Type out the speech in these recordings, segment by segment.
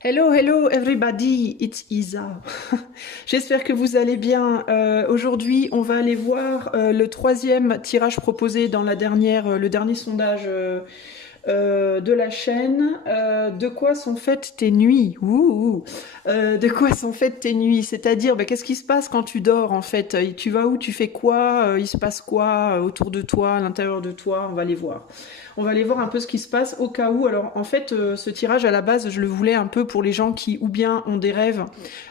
Hello, hello everybody, it's Isa. J'espère que vous allez bien. Aujourd'hui, on va aller voir le troisième tirage proposé dans le dernier sondage de la chaîne. De quoi sont faites tes nuits? Ouh, de quoi sont faites tes nuits? C'est-à-dire, qu'est-ce qui se passe quand tu dors en fait? Tu vas où? Tu fais quoi? Il se passe quoi autour de toi, à l'intérieur de toi? On va aller voir. On va aller voir un peu ce qui se passe au cas où. Alors en fait, ce tirage à la base, je le voulais un peu pour les gens qui ou bien ont des rêves,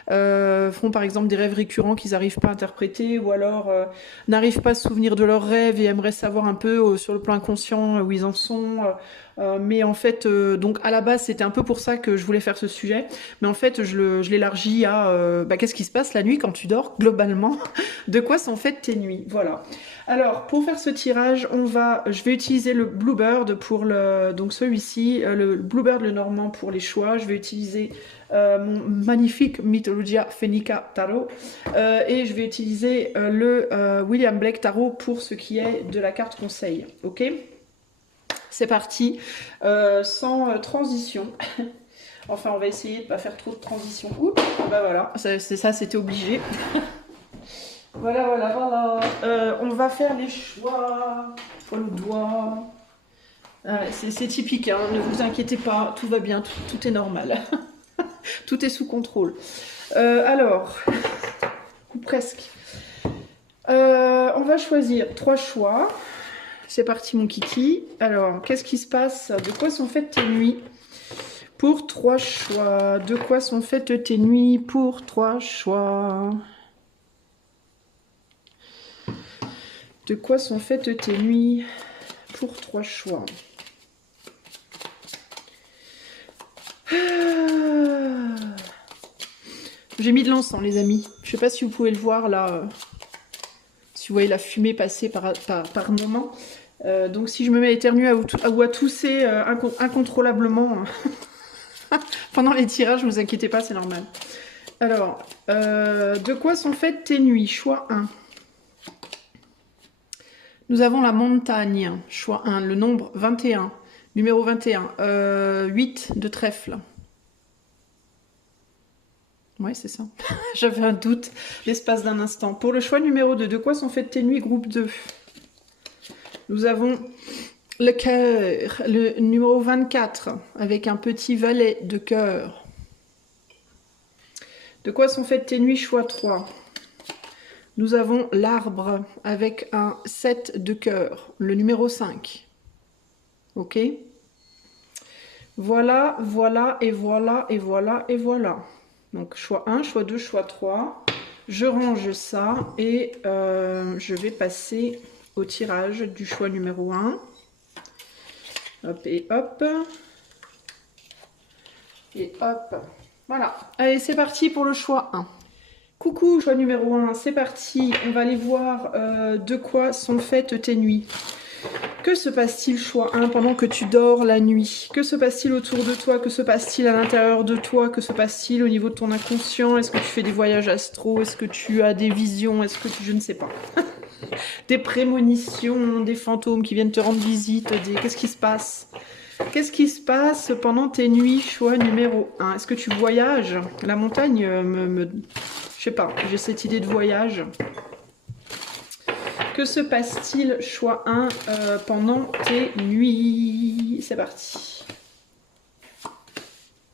font par exemple des rêves récurrents qu'ils n'arrivent pas à interpréter, ou alors n'arrivent pas à se souvenir de leurs rêves et aimeraient savoir un peu sur le plan inconscient où ils en sont. Mais en fait, donc à la base, c'était un peu pour ça que je voulais faire ce sujet. Mais en fait, je l'élargis à qu'est-ce qui se passe la nuit quand tu dors, globalement. De quoi sont faites tes nuits? Voilà. Alors, pour faire ce tirage, je vais utiliser le Bluebird pour donc celui-ci, le Bluebird le normand pour les choix. Je vais utiliser mon magnifique Mythologia Phoenica Tarot et je vais utiliser le William Blake Tarot pour ce qui est de la carte conseil. Ok? C'est parti, sans transition. Enfin, on va essayer de pas faire trop de transition. Oups, bah voilà, c'était obligé. Voilà. On va faire les choix. Pour le doigt. C'est typique, hein, ne vous inquiétez pas, tout va bien, tout est normal. Tout est sous contrôle. Alors, ou presque. On va choisir 3 choix. C'est parti mon kiki. Alors, qu'est-ce qui se passe? De quoi sont faites tes nuits? Pour 3 choix. De quoi sont faites tes nuits pour 3 choix? De quoi sont faites tes nuits pour 3 choix? J'ai mis de l'encens, les amis. Je sais pas si vous pouvez le voir là. Si vous voyez la fumée passer par moment. Donc si je me mets à éternuer ou à tousser incontrôlablement pendant les tirages, ne vous inquiétez pas, c'est normal. Alors, de quoi sont faites tes nuits? Choix 1. Nous avons la montagne, choix 1, le nombre 21, numéro 21, 8 de trèfle. Ouais, c'est ça. J'avais un doute l'espace d'un instant. Pour le choix numéro 2, de quoi sont faites tes nuits, groupe 2? Nous avons le cœur, le numéro 24, avec un petit valet de cœur. De quoi sont faites tes nuits, choix 3? Nous avons l'arbre avec un 7 de cœur, le numéro 5. Ok? Voilà. Donc choix 1, choix 2, choix 3. Je range ça et je vais passer au tirage du choix numéro 1. Hop et hop. Et hop. Voilà. Allez, c'est parti pour le choix 1. Coucou, choix numéro 1, c'est parti. On va aller voir de quoi sont faites tes nuits. Que se passe-t-il, choix 1, pendant que tu dors la nuit? Que se passe-t-il autour de toi? Que se passe-t-il à l'intérieur de toi? Que se passe-t-il au niveau de ton inconscient? Est-ce que tu fais des voyages astro? Est-ce que tu as des visions? Est-ce que je ne sais pas. Des prémonitions, des fantômes qui viennent te rendre visite, qu'est-ce qui se passe? Qu'est-ce qui se passe pendant tes nuits, choix numéro 1? Est-ce que tu voyages? La montagne je sais pas, j'ai cette idée de voyage. Que se passe-t-il, choix 1, pendant tes nuits? C'est parti.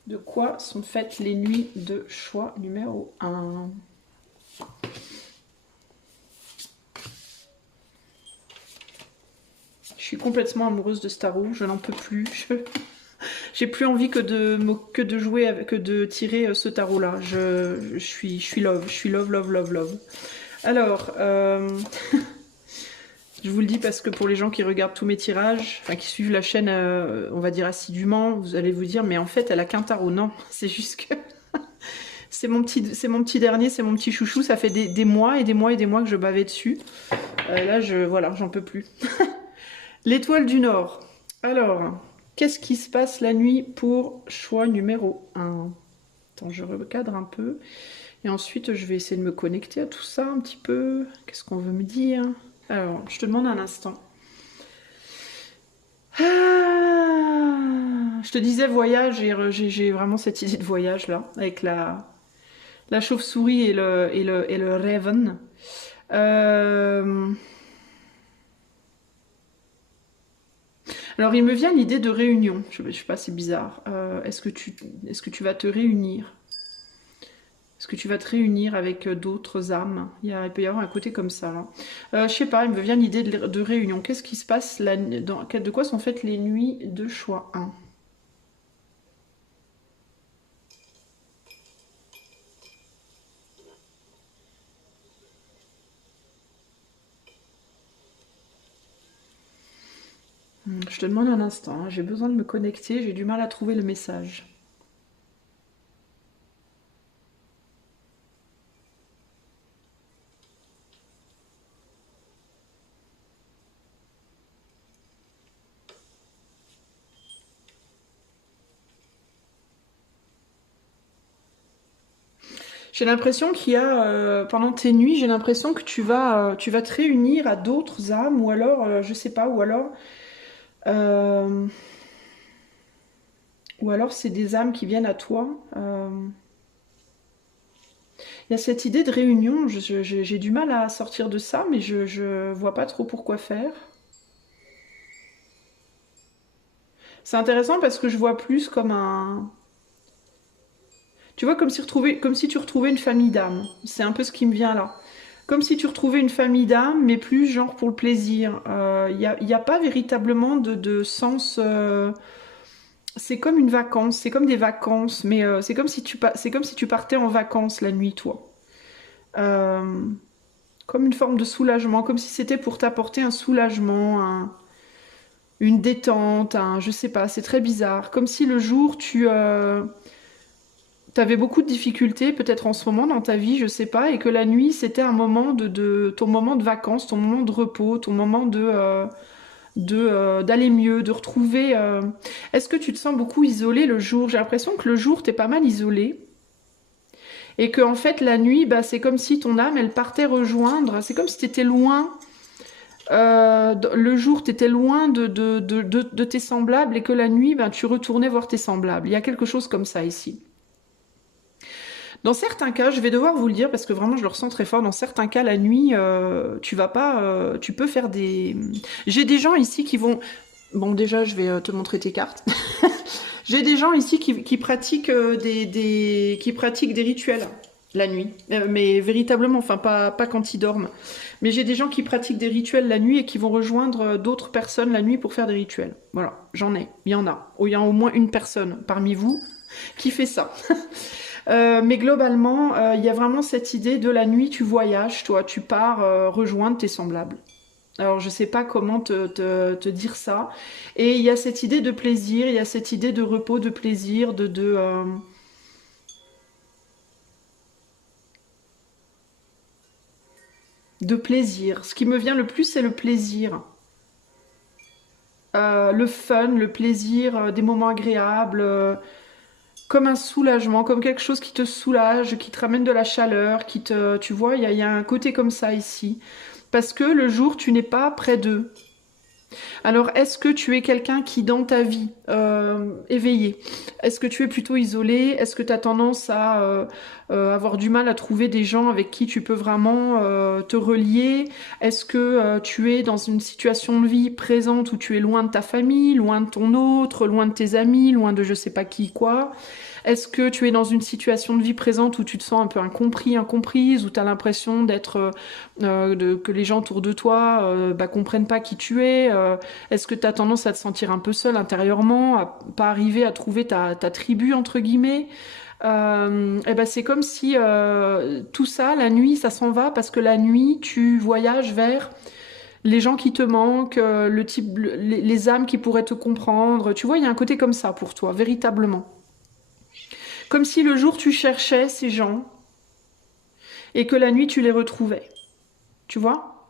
De quoi sont faites les nuits de choix numéro 1? Je suis complètement amoureuse de Starro, je n'en peux plus. J'ai plus envie que de jouer, que de tirer ce tarot-là. Je suis love, love. Alors, je vous le dis parce que pour les gens qui regardent tous mes tirages, enfin qui suivent la chaîne, on va dire assidûment, vous allez vous dire, mais en fait, elle a qu'un tarot. Non, c'est juste que c'est mon petit dernier, c'est mon petit chouchou. Ça fait des mois et des mois que je bavais dessus. Là, voilà, j'en peux plus. L'étoile du Nord. Alors, qu'est-ce qui se passe la nuit pour choix numéro 1? Attends, je recadre un peu. Et ensuite, je vais essayer de me connecter à tout ça un petit peu. Qu'est-ce qu'on veut me dire? Alors, je te demande un instant. Je te disais voyage, j'ai vraiment cette idée de voyage là, avec la chauve-souris et le raven. Euh, Alors il me vient l'idée de réunion. Je sais pas, c'est bizarre. Est-ce que tu vas te réunir? Est-ce que tu vas te réunir avec d'autres âmes? Il peut y avoir un côté comme ça là. Je sais pas, il me vient l'idée de réunion. Qu'est-ce qui se passe de quoi sont faites les nuits de choix 1? Je te demande un instant, hein. J'ai besoin de me connecter, j'ai du mal à trouver le message. J'ai l'impression qu'il y a, pendant tes nuits, j'ai l'impression que tu vas te réunir à d'autres âmes, ou alors, je sais pas, euh, ou alors c'est des âmes qui viennent à toi. Il y a cette idée de réunion, j'ai du mal à sortir de ça, mais je vois pas trop pourquoi faire. C'est intéressant parce que je vois plus comme un... Tu vois, comme si tu retrouvais une famille d'âmes. C'est un peu ce qui me vient là. Comme si tu retrouvais une famille d'âmes, mais plus genre pour le plaisir. Y a pas véritablement de sens. C'est comme une vacance, c'est comme des vacances, mais c'est comme si tu partais en vacances la nuit, toi. Euh, Comme une forme de soulagement, comme si c'était pour t'apporter un soulagement, une détente, je sais pas, c'est très bizarre. Comme si le jour t'avais beaucoup de difficultés, peut-être en ce moment dans ta vie, je sais pas, et que la nuit c'était un moment ton moment de vacances, ton moment de repos, ton moment d'aller mieux, de retrouver. Est-ce que tu te sens beaucoup isolé le jour? J'ai l'impression que le jour t'es pas mal isolé. Et que en fait la nuit, bah, c'est comme si ton âme elle partait rejoindre. C'est comme si t'étais loin. Le jour, t'étais loin de tes semblables et que la nuit, ben, tu retournais voir tes semblables. Il y a quelque chose comme ça ici. Dans certains cas, je vais devoir vous le dire parce que vraiment je le ressens très fort. Dans certains cas, la nuit, tu vas pas, tu peux faire des. J'ai des gens ici qui vont. Bon, déjà, je vais te montrer tes cartes. J'ai des gens ici qui pratiquent qui pratiquent des rituels la nuit, mais véritablement, enfin pas quand ils dorment. Mais j'ai des gens qui pratiquent des rituels la nuit et qui vont rejoindre d'autres personnes la nuit pour faire des rituels. Voilà, j'en ai, il y en a. Il y a au moins une personne parmi vous qui fait ça. Mais globalement, il y a vraiment cette idée de la nuit, tu voyages, toi, tu pars rejoindre tes semblables. Alors je sais pas comment te dire ça. Et il y a cette idée de plaisir, il y a cette idée de repos, de plaisir, de plaisir. Ce qui me vient le plus, c'est le plaisir. Le fun, le plaisir, des moments agréables, comme un soulagement, comme quelque chose qui te soulage, qui te ramène de la chaleur, tu vois, il y a un côté comme ça ici. Parce que le jour, tu n'es pas près d'eux. Alors, est-ce que tu es quelqu'un qui, dans ta vie, éveillé, est-ce que tu es plutôt isolé? Est-ce que tu as tendance à avoir du mal à trouver des gens avec qui tu peux vraiment te relier? Est-ce que tu es dans une situation de vie présente où tu es loin de ta famille, loin de ton autre, loin de tes amis, loin de je sais pas qui, quoi? Est-ce que tu es dans une situation de vie présente où tu te sens un peu incompris, incomprise, où tu as l'impression que les gens autour de toi bah, comprennent pas qui tu es? Est-ce que tu as tendance à te sentir un peu seul intérieurement, à pas arriver à trouver ta tribu, entre guillemets? Et ben c'est comme si tout ça, la nuit, ça s'en va parce que la nuit, tu voyages vers les gens qui te manquent, les âmes qui pourraient te comprendre. Tu vois, il y a un côté comme ça pour toi, véritablement. Comme si le jour tu cherchais ces gens et que la nuit tu les retrouvais. Tu vois?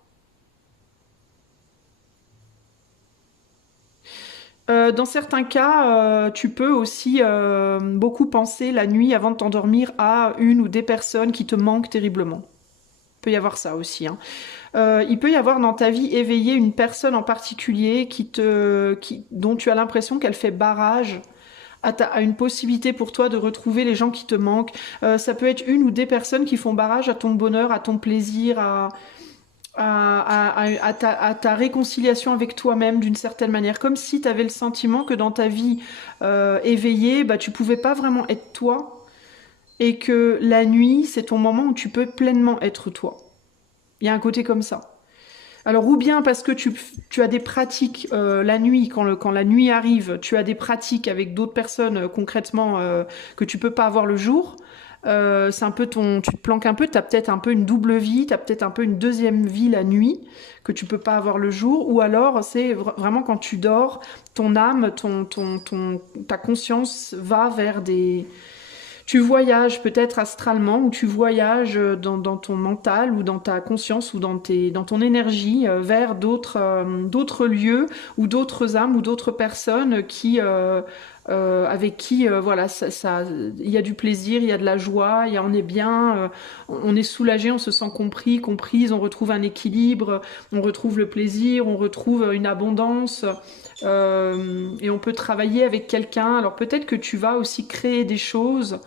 Dans certains cas, tu peux aussi beaucoup penser la nuit avant de t'endormir à une ou des personnes qui te manquent terriblement. Il peut y avoir ça aussi, hein. Il peut y avoir dans ta vie éveillée une personne en particulier dont tu as l'impression qu'elle fait barrage à une possibilité pour toi de retrouver les gens qui te manquent. Ça peut être une ou des personnes qui font barrage à ton bonheur, à ton plaisir, à ta réconciliation avec toi-même d'une certaine manière. Comme si tu avais le sentiment que dans ta vie éveillée, bah, tu pouvais pas vraiment être toi et que la nuit, c'est ton moment où tu peux pleinement être toi. Il y a un côté comme ça. Alors, ou bien parce que tu as des pratiques la nuit, quand la nuit arrive, tu as des pratiques avec d'autres personnes concrètement que tu peux pas avoir le jour. C'est un peu tu te planques un peu, tu as peut-être un peu une double vie, tu as peut-être un peu une deuxième vie la nuit que tu peux pas avoir le jour. Ou alors, c'est vraiment quand tu dors, ton âme, ta conscience va vers des, tu voyages peut-être astralement ou tu voyages dans ton mental ou dans ta conscience ou dans ton énergie vers d'autres lieux ou d'autres âmes ou d'autres personnes avec qui voilà il y a du plaisir, il y a de la joie, on est bien, on est soulagé, on se sent compris, comprise, on retrouve un équilibre, on retrouve le plaisir, on retrouve une abondance. Et on peut travailler avec quelqu'un. Alors peut-être que tu vas aussi créer des choses.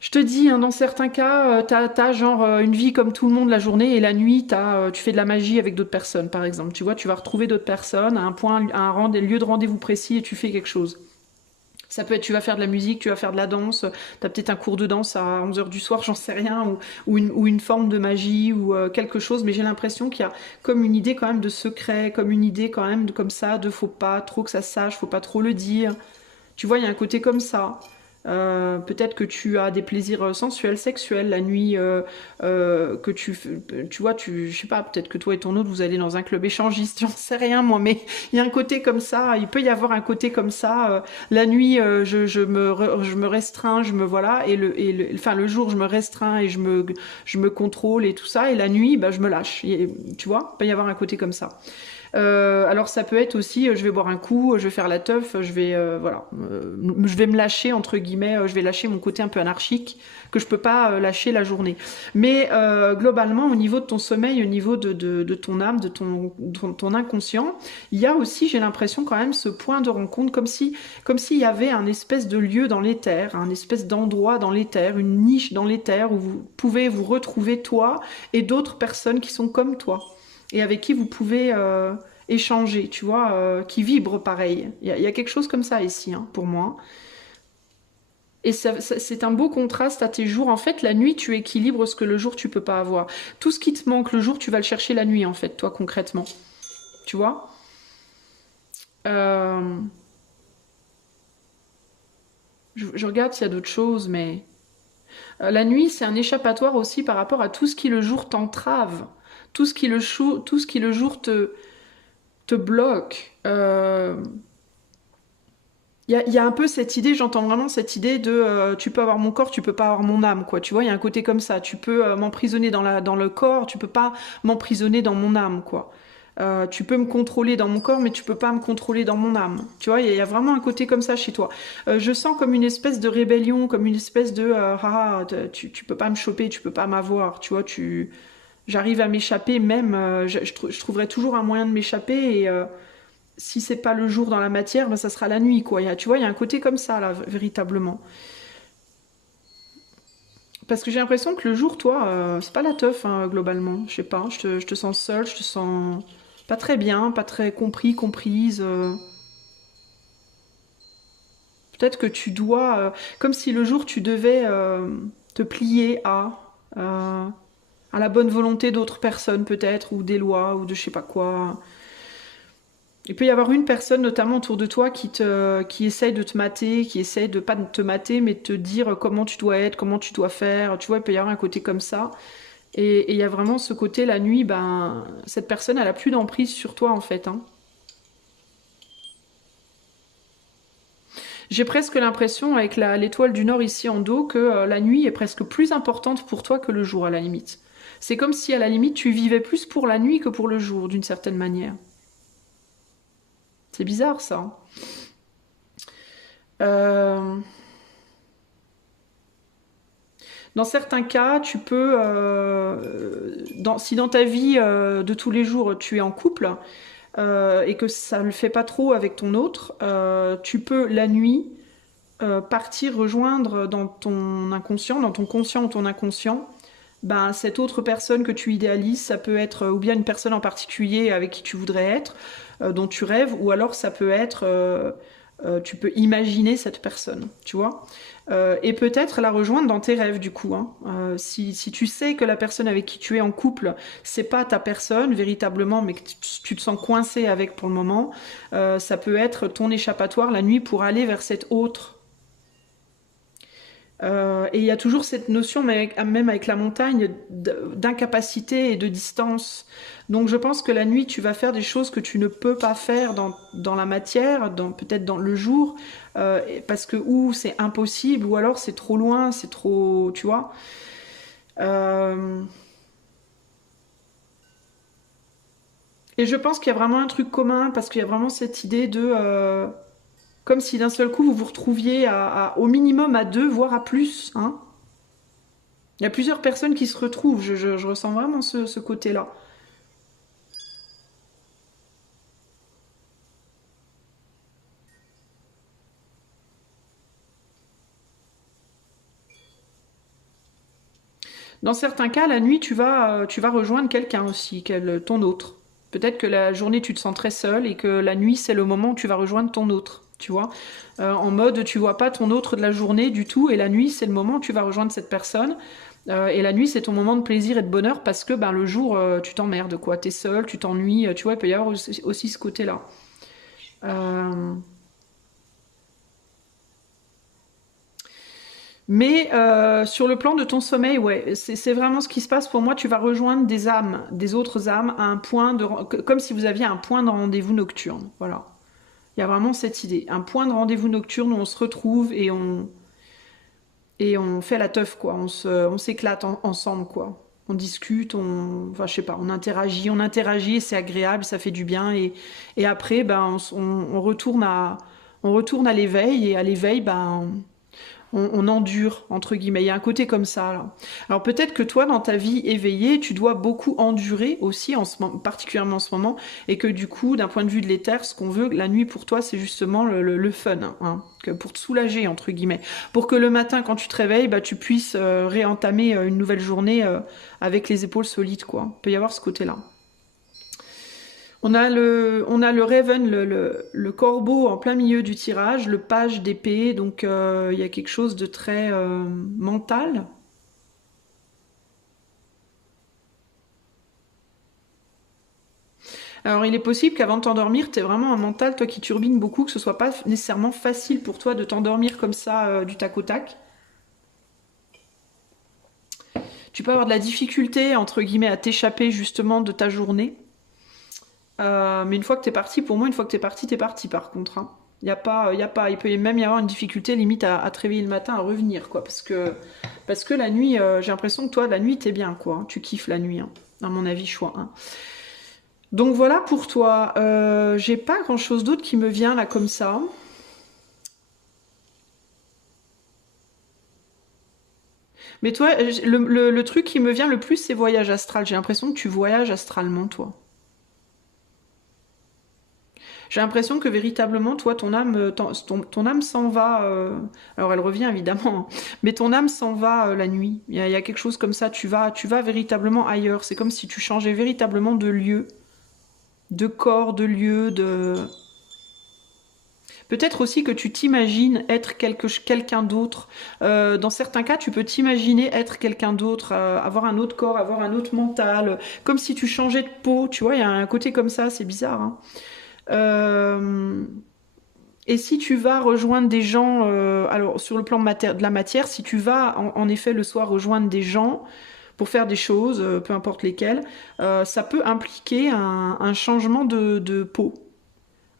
Je te dis, hein, dans certains cas, t'as genre une vie comme tout le monde la journée et la nuit, tu fais de la magie avec d'autres personnes, par exemple. Tu vois, tu vas retrouver d'autres personnes à un point, à un lieu de rendez-vous précis et tu fais quelque chose. Ça peut être, tu vas faire de la musique, tu vas faire de la danse, tu as peut-être un cours de danse à 11 heures du soir, j'en sais rien, ou une forme de magie, ou quelque chose, mais j'ai l'impression qu'il y a comme une idée quand même de secret, comme une idée quand même de comme ça, de faut pas trop que ça se sache, faut pas trop le dire. Tu vois, il y a un côté comme ça. Peut-être que tu as des plaisirs sensuels, sexuels la nuit, que tu vois, je sais pas, peut-être que toi et ton autre vous allez dans un club échangiste, j'en sais rien moi, mais il y a un côté comme ça, il peut y avoir un côté comme ça. La nuit, je me restreins, je me voilà, enfin le jour je me restreins et je me contrôle et tout ça, et la nuit, bah, je me lâche. Tu vois, il peut y avoir un côté comme ça. Alors ça peut être aussi, je vais boire un coup, je vais faire la teuf, je vais me lâcher entre guillemets, je vais lâcher mon côté un peu anarchique que je peux pas lâcher la journée. Mais globalement, au niveau de ton sommeil, au niveau de ton âme, de ton inconscient, il y a aussi, j'ai l'impression quand même, ce point de rencontre, comme s'il y avait un espèce de lieu dans l'éther, un espèce d'endroit dans l'éther, une niche dans l'éther où vous pouvez vous retrouver toi et d'autres personnes qui sont comme toi et avec qui vous pouvez échanger, tu vois, qui vibrent pareil. Il y a quelque chose comme ça ici, hein, pour moi. Et c'est un beau contraste à tes jours. En fait, la nuit, tu équilibres ce que le jour, tu peux pas avoir. Tout ce qui te manque le jour, tu vas le chercher la nuit, en fait, toi, concrètement. Tu vois. Euh, je regarde s'il y a d'autres choses, mais... la nuit, c'est un échappatoire aussi par rapport à tout ce qui le jour t'entrave. Tout ce qui le jour te bloque. Il y a un peu cette idée, j'entends vraiment cette idée de tu peux avoir mon corps, tu peux pas avoir mon âme, quoi. Tu vois, il y a un côté comme ça. Tu peux m'emprisonner dans le corps, tu peux pas m'emprisonner dans mon âme, quoi. Tu peux me contrôler dans mon corps, mais tu peux pas me contrôler dans mon âme. Tu vois, il y a vraiment un côté comme ça chez toi. Je sens comme une espèce de rébellion, comme une espèce de tu peux pas me choper, tu peux pas m'avoir. Tu vois, j'arrive à m'échapper même. Je trouverai toujours un moyen de m'échapper et si c'est pas le jour dans la matière, ben ça sera la nuit, quoi. Tu vois, il y a un côté comme ça, là, véritablement. Parce que j'ai l'impression que le jour, toi, c'est pas la teuf, hein, globalement. Je sais pas, je te sens seule, je te sens pas très bien, pas très compris, comprise. Peut-être que tu dois, comme si le jour tu devais te plier euh, à la bonne volonté d'autres personnes, peut-être, ou des lois, ou de je sais pas quoi. Il peut y avoir une personne, notamment autour de toi, qui essaye de te mater, qui essaye de pas de te mater, mais de te dire comment tu dois être, comment tu dois faire. Tu vois, il peut y avoir un côté comme ça. Et il y a vraiment ce côté, la nuit, ben, cette personne, elle a plus d'emprise sur toi, en fait, hein. J'ai presque l'impression, avec l'étoile du Nord ici en dos, que la nuit est presque plus importante pour toi que le jour, à la limite. C'est comme si, à la limite, tu vivais plus pour la nuit que pour le jour, d'une certaine manière. C'est bizarre, ça, hein. Euh, Dans certains cas, tu peux, si dans ta vie de tous les jours tu es en couple, et que ça ne le fait pas trop avec ton autre, tu peux la nuit partir rejoindre dans ton inconscient, dans ton conscient ou ton inconscient, ben, cette autre personne que tu idéalises. Ça peut être ou bien une personne en particulier avec qui tu voudrais être, dont tu rêves, ou alors ça peut être, tu peux imaginer cette personne, tu vois. Et peut-être la rejoindre dans tes rêves du coup, hein. Si tu sais que la personne avec qui tu es en couple, c'est pas ta personne véritablement, mais que tu te sens coincé avec pour le moment, ça peut être ton échappatoire la nuit pour aller vers cette autre. Et il y a toujours cette notion, même avec la montagne, d'incapacité et de distance. Donc je pense que la nuit, tu vas faire des choses que tu ne peux pas faire dans la matière, peut-être dans le jour, parce que ou c'est impossible, ou alors c'est trop loin, c'est trop, tu vois. Euh, et je pense qu'il y a vraiment un truc commun, parce qu'il y a vraiment cette idée de... comme si d'un seul coup vous vous retrouviez au minimum à deux, voire à plus, hein. Il y a plusieurs personnes qui se retrouvent, je ressens vraiment ce côté-là. Dans certains cas, la nuit, tu vas rejoindre quelqu'un aussi, ton autre. Peut-être que la journée, tu te sens très seul et que la nuit, c'est le moment où tu vas rejoindre ton autre, tu vois. En mode, tu vois pas ton autre de la journée du tout, et la nuit, c'est le moment où tu vas rejoindre cette personne. Et la nuit, c'est ton moment de plaisir et de bonheur parce que ben, le jour, tu t'emmerdes, quoi. T'es seul, tu t'ennuies, tu vois, il peut y avoir aussi ce côté-là. Euh, Mais sur le plan de ton sommeil, ouais, c'est vraiment ce qui se passe pour moi. Tu vas rejoindre des âmes, des autres âmes, à un point comme si vous aviez un point de rendez-vous nocturne. Voilà. Il y a vraiment cette idée. Un point de rendez-vous nocturne où on se retrouve et on fait la teuf, quoi. On s'éclate ensemble, quoi. On discute, enfin, je sais pas, on interagit, et c'est agréable, ça fait du bien. Et après, ben, on retourne à l'éveil, et à l'éveil, ben, on endure, entre guillemets. Il y a un côté comme ça, là. Alors peut-être que toi, dans ta vie éveillée, tu dois beaucoup endurer aussi, particulièrement en ce moment, et que du coup, d'un point de vue de l'éther, ce qu'on veut, la nuit pour toi, c'est justement le fun, hein, pour te soulager, entre guillemets. Pour que le matin, quand tu te réveilles, bah, tu puisses réentamer une nouvelle journée avec les épaules solides, quoi. Il peut y avoir ce côté-là. On a le Raven, le corbeau en plein milieu du tirage, le page d'épée, donc il y a quelque chose de très mental. Alors il est possible qu'avant de t'endormir, tu aies vraiment un mental, toi qui turbine beaucoup, que ce soit pas nécessairement facile pour toi de t'endormir comme ça du tac au tac. Tu peux avoir de la difficulté, entre guillemets, à t'échapper justement de ta journée. Mais une fois que t'es parti, pour moi, une fois que t'es parti par contre, hein. Il peut même y avoir une difficulté limite à te réveiller le matin, à revenir, quoi. Parce que la nuit, j'ai l'impression que toi, la nuit, t'es bien, quoi, hein. Tu kiffes la nuit, hein, à mon avis, choix, hein. Donc voilà pour toi. J'ai pas grand-chose d'autre qui me vient là comme ça. Mais toi, le truc qui me vient le plus, c'est voyage astral. J'ai l'impression que tu voyages astralement, toi. J'ai l'impression que véritablement, toi, ton âme s'en va. Alors, elle revient évidemment, hein, mais ton âme s'en va la nuit. Il y a quelque chose comme ça. Tu vas véritablement ailleurs. C'est comme si tu changeais véritablement de lieu, de corps, de lieu, de. Peut-être aussi que tu t'imagines être quelqu'un d'autre. Dans certains cas, tu peux t'imaginer être quelqu'un d'autre, avoir un autre corps, avoir un autre mental, comme si tu changeais de peau. Tu vois, il y a un côté comme ça. C'est bizarre, hein. Euh, Et si tu vas rejoindre des gens, alors sur le plan de la matière, si tu vas en effet le soir rejoindre des gens pour faire des choses, peu importe lesquelles, ça peut impliquer un changement de peau,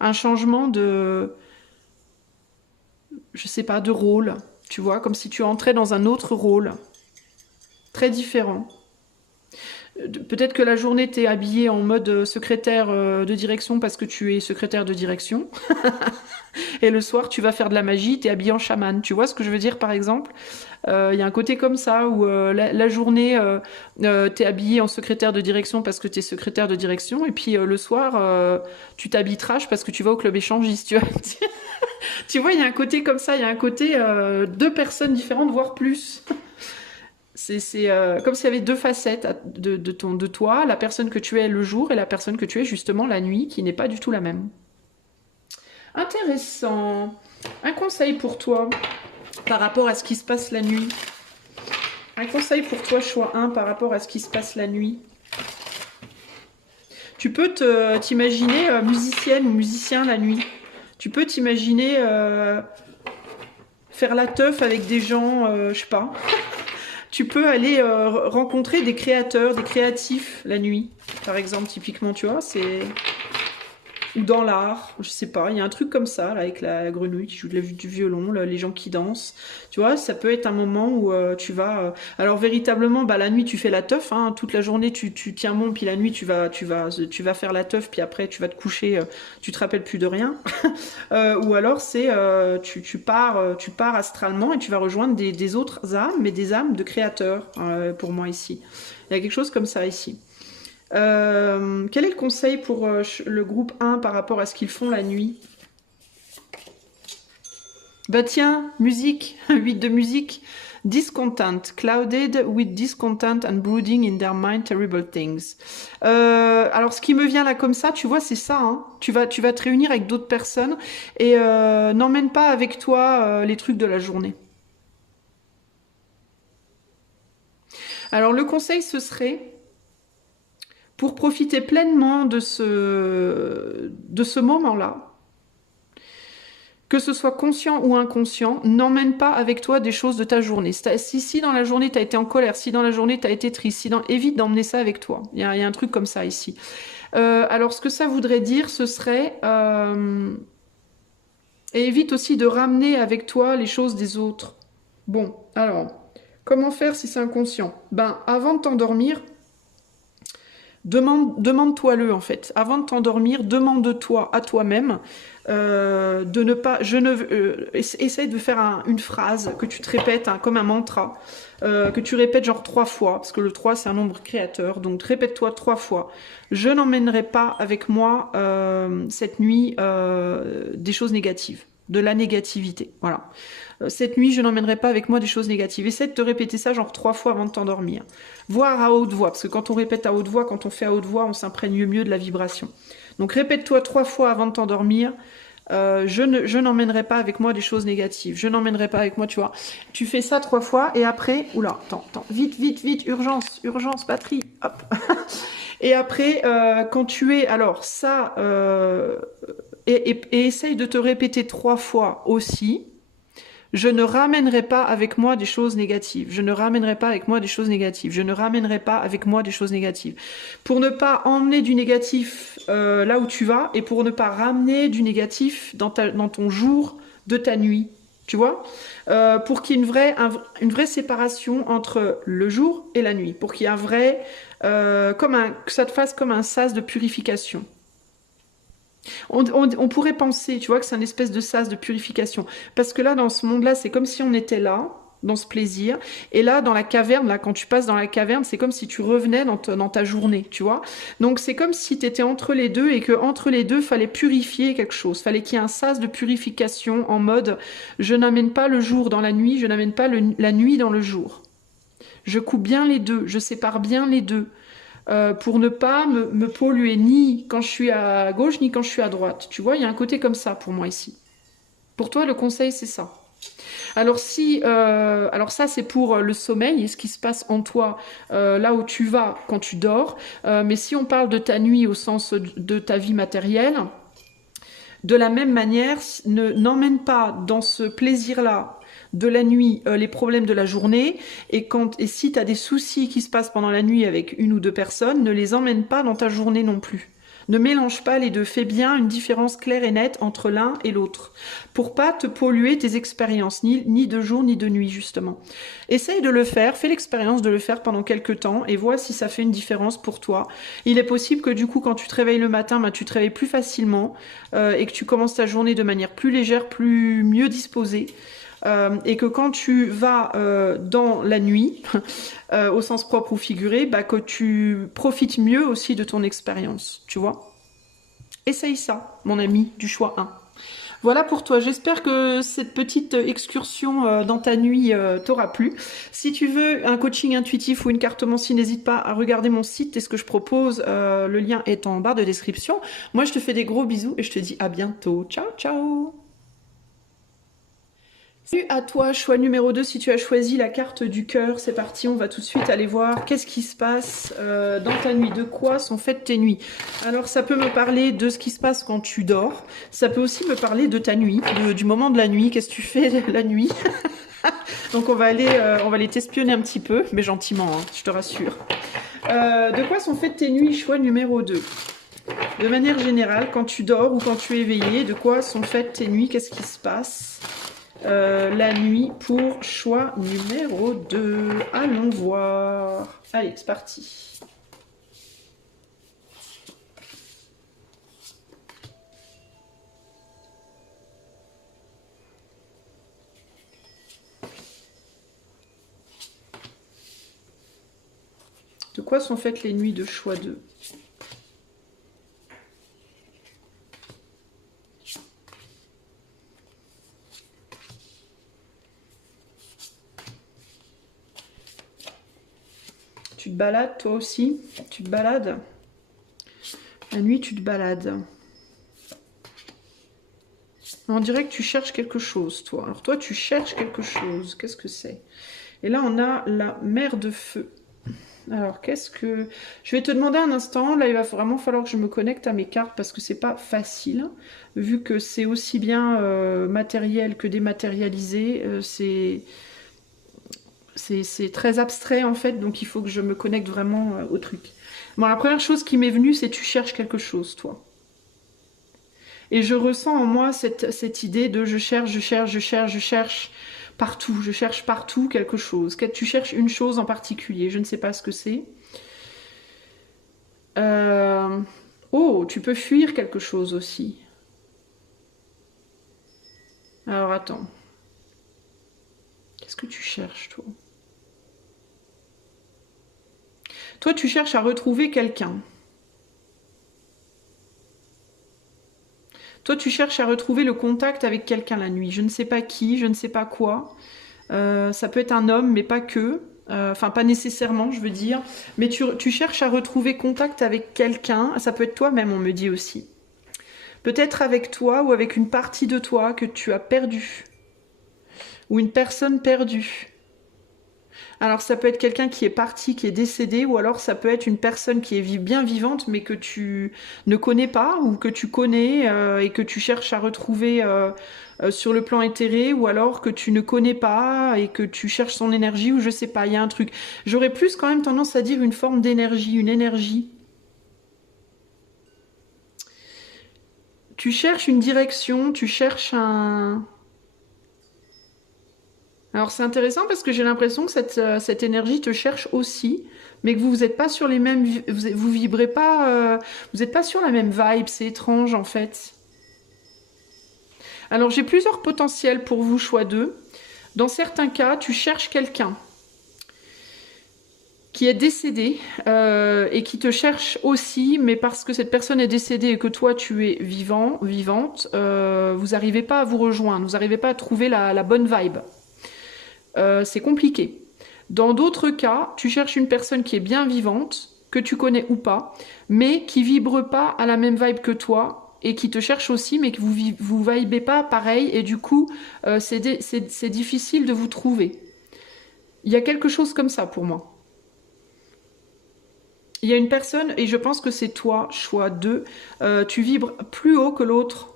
un changement je sais pas, de rôle, tu vois, comme si tu entrais dans un autre rôle, très différent. Peut-être que la journée t'es habillée en mode secrétaire de direction parce que tu es secrétaire de direction. Et le soir, tu vas faire de la magie, t'es habillé en chaman. Tu vois ce que je veux dire, par exemple? Il y a un côté comme ça où la journée, t'es habillé en secrétaire de direction parce que t'es secrétaire de direction, et puis le soir, tu t'habilles trash parce que tu vas au club échangiste. Tu vois, tu vois, il y a un côté comme ça, il y a un côté deux personnes différentes, voire plus. C'est comme s'il y avait deux facettes de toi, la personne que tu es le jour et la personne que tu es justement la nuit, qui n'est pas du tout la même. Intéressant. Un conseil pour toi par rapport à ce qui se passe la nuit. Un conseil pour toi, choix 1, par rapport à ce qui se passe la nuit. Tu peux t'imaginer musicienne ou musicien la nuit. Tu peux t'imaginer faire la teuf avec des gens, je sais pas. Tu peux aller rencontrer des créateurs, des créatifs la nuit, par exemple, typiquement, tu vois, c'est... Ou dans l'art, je sais pas, il y a un truc comme ça, là, avec la grenouille qui joue du violon, là, les gens qui dansent. Tu vois, ça peut être un moment où tu vas... alors véritablement, bah, la nuit, tu fais la teuf, hein, toute la journée, tu tiens bon, puis la nuit, tu vas faire la teuf, puis après, tu vas te coucher, tu te rappelles plus de rien. Ou alors, c'est tu pars astralement et tu vas rejoindre des autres âmes, mais des âmes de créateurs, pour moi, ici. Il y a quelque chose comme ça, ici. Quel est le conseil pour le groupe 1 par rapport à ce qu'ils font la nuit? Bah tiens, musique, 8 de musique. Discontent, clouded with discontent and brooding in their mind terrible things. Alors ce qui me vient là comme ça, tu vois, c'est ça. Hein. Tu vas te réunir avec d'autres personnes et n'emmène pas avec toi les trucs de la journée. Alors le conseil, ce serait... pour profiter pleinement de ce moment-là, que ce soit conscient ou inconscient, n'emmène pas avec toi des choses de ta journée. Si dans la journée tu as été en colère, si dans la journée tu as été triste, évite d'emmener ça avec toi. Il y a un truc comme ça ici. Alors ce que ça voudrait dire, ce serait... et évite aussi de ramener avec toi les choses des autres. Bon, alors, comment faire si c'est inconscient? Ben, avant de t'endormir... Demande-toi-le en fait. Avant de t'endormir, demande-toi à toi-même de ne pas. Essaye de faire une phrase que tu te répètes comme un mantra, que tu répètes genre 3 fois, parce que le 3 c'est un nombre créateur. Donc répète-toi 3 fois. Je n'emmènerai pas avec moi cette nuit des choses négatives, de la négativité. Voilà. Cette nuit, je n'emmènerai pas avec moi des choses négatives. Essaie de te répéter ça genre 3 fois avant de t'endormir. Voire à haute voix, parce que quand on répète à haute voix, quand on fait à haute voix, on s'imprègne mieux de la vibration. Donc répète-toi 3 fois avant de t'endormir. Je n'emmènerai pas avec moi des choses négatives. Je n'emmènerai pas avec moi, tu vois. Tu fais ça 3 fois et après, oula, attends, vite, urgence, batterie, hop. Et après, quand tu es, alors ça, et essaye de te répéter 3 fois aussi. Je ne ramènerai pas avec moi des choses négatives. Je ne ramènerai pas avec moi des choses négatives. Je ne ramènerai pas avec moi des choses négatives. Pour ne pas emmener du négatif là où tu vas et pour ne pas ramener du négatif dans ton jour de ta nuit. Tu vois, pour qu'il y ait une vraie séparation entre le jour et la nuit. Pour qu'il y ait un vrai... que ça te fasse comme un sas de purification. On pourrait penser, tu vois, que c'est une espèce de sas de purification. Parce que là, dans ce monde-là, c'est comme si on était là, dans ce plaisir. Et là, dans la caverne, là, quand tu passes dans la caverne, c'est comme si tu revenais dans ta journée, tu vois. Donc, c'est comme si tu étais entre les deux et qu'entre les deux, fallait purifier quelque chose. Fallait qu'il y ait un sas de purification en mode, je n'amène pas le jour dans la nuit, je n'amène pas la nuit dans le jour. Je coupe bien les deux, je sépare bien les deux. Pour ne pas me polluer ni quand je suis à gauche ni quand je suis à droite. Tu vois, il y a un côté comme ça pour moi ici. Pour toi, le conseil, c'est ça. Alors alors ça, c'est pour le sommeil et ce qui se passe en toi, là où tu vas quand tu dors. Mais si on parle de ta nuit au sens de ta vie matérielle, de la même manière, n'emmène pas dans ce plaisir-là de la nuit les problèmes de la journée et si tu as des soucis qui se passent pendant la nuit avec une ou deux personnes, ne les emmène pas dans ta journée non plus. Ne mélange pas les deux. Fais bien une différence claire et nette entre l'un et l'autre. Pour pas te polluer tes expériences, ni de jour ni de nuit, justement. Essaye de le faire, fais l'expérience de le faire pendant quelques temps et vois si ça fait une différence pour toi. Il est possible que du coup, quand tu te réveilles le matin, tu te réveilles plus facilement et que tu commences ta journée de manière plus légère, mieux disposée. Et que quand tu vas dans la nuit, au sens propre ou figuré, que tu profites mieux aussi de ton expérience, tu vois. Essaye ça, mon ami, du choix 1. Voilà pour toi, j'espère que cette petite excursion dans ta nuit t'aura plu. Si tu veux un coaching intuitif ou une cartomancie, n'hésite pas à regarder mon site et ce que je propose, le lien est en barre de description. Moi je te fais des gros bisous et je te dis à bientôt. Ciao, ciao! Salut à toi, choix numéro 2, si tu as choisi la carte du cœur, c'est parti, on va tout de suite aller voir qu'est-ce qui se passe dans ta nuit, de quoi sont faites tes nuits. Alors ça peut me parler de ce qui se passe quand tu dors, ça peut aussi me parler de ta nuit, du moment de la nuit, qu'est-ce que tu fais la nuit. Donc on va aller t'espionner un petit peu, mais gentiment, hein, je te rassure. De quoi sont faites tes nuits, choix numéro 2. De manière générale, quand tu dors ou quand tu es éveillé, de quoi sont faites tes nuits, qu'est-ce qui se passe la nuit pour choix numéro 2. Allons voir. Allez, c'est parti. De quoi sont faites les nuits de choix 2? Tu te balades toi aussi? Tu te balades? La nuit, tu te balades. On dirait que tu cherches quelque chose, toi. Alors toi, tu cherches quelque chose. Qu'est-ce que c'est? Et là, on a la mer de feu. Alors, qu'est-ce que... Je vais te demander un instant. Là, il va vraiment falloir que je me connecte à mes cartes parce que c'est pas facile. Vu que c'est aussi bien matériel que dématérialisé. C'est très abstrait en fait, donc il faut que je me connecte vraiment au truc. Bon, la première chose qui m'est venue, c'est tu cherches quelque chose, toi. Et je ressens en moi cette idée de je cherche partout. Je cherche partout quelque chose. Tu cherches une chose en particulier, je ne sais pas ce que c'est. Oh, tu peux fuir quelque chose aussi. Alors attends. Qu'est-ce que tu cherches, toi? Toi, tu cherches à retrouver quelqu'un. Toi, tu cherches à retrouver le contact avec quelqu'un la nuit. Je ne sais pas qui, je ne sais pas quoi. Ça peut être un homme, mais pas que. Enfin, pas nécessairement, je veux dire. Mais tu cherches à retrouver contact avec quelqu'un. Ça peut être toi-même, on me dit aussi. Peut-être avec toi ou avec une partie de toi que tu as perdue. Ou une personne perdue. Alors ça peut être quelqu'un qui est parti, qui est décédé, ou alors ça peut être une personne qui est bien vivante, mais que tu ne connais pas, ou que tu connais et que tu cherches à retrouver sur le plan éthéré, ou alors que tu ne connais pas et que tu cherches son énergie, ou je sais pas, il y a un truc. J'aurais plus quand même tendance à dire une forme d'énergie, une énergie. Tu cherches une direction, tu cherches un... Alors c'est intéressant parce que j'ai l'impression que cette énergie te cherche aussi, mais que vous n'êtes pas sur les mêmes, vous vibrez pas, vous n'êtes pas sur la même vibe. C'est étrange en fait. Alors j'ai plusieurs potentiels pour vous, choix 2. Dans certains cas, tu cherches quelqu'un qui est décédé et qui te cherche aussi, mais parce que cette personne est décédée et que toi tu es vivant, vivante, vous n'arrivez pas à vous rejoindre, vous n'arrivez pas à trouver la bonne vibe. C'est compliqué. Dans d'autres cas, tu cherches une personne qui est bien vivante, que tu connais ou pas, mais qui vibre pas à la même vibe que toi et qui te cherche aussi, mais que vous vibez pas pareil et du coup, c'est difficile de vous trouver. Il y a quelque chose comme ça pour moi. Il y a une personne, et je pense que c'est toi, choix 2, tu vibres plus haut que l'autre.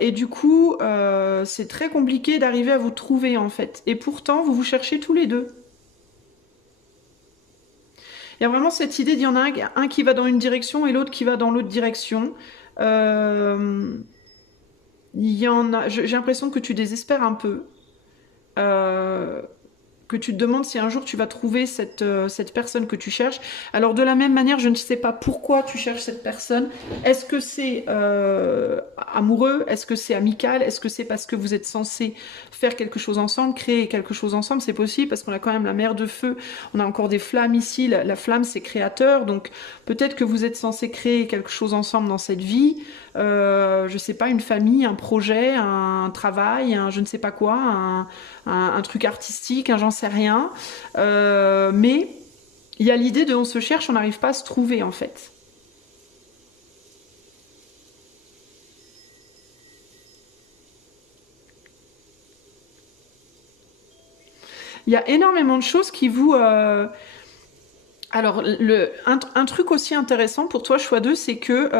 Et du coup, c'est très compliqué d'arriver à vous trouver en fait. Et pourtant, vous vous cherchez tous les deux. Il y a vraiment cette idée d'il y en a un qui va dans une direction et l'autre qui va dans l'autre direction. Euh, il y en a, j'ai l'impression que tu désespères un peu. Euh, que tu te demandes si un jour tu vas trouver cette personne que tu cherches. Alors de la même manière, je ne sais pas pourquoi tu cherches cette personne. Est-ce que c'est amoureux? Est-ce que c'est amical? Est-ce que c'est parce que vous êtes censés faire quelque chose ensemble, créer quelque chose ensemble? C'est possible parce qu'on a quand même la mer de feu, on a encore des flammes ici. La flamme, c'est créateur, donc peut-être que vous êtes censés créer quelque chose ensemble dans cette vie. Je sais pas, une famille, un projet, un travail, un je ne sais pas quoi, un truc artistique, j'en sais rien. Mais il y a l'idée de on se cherche, on n'arrive pas à se trouver en fait. Il y a énormément de choses qui vous... Alors, un truc aussi intéressant pour toi, choix 2, c'est que...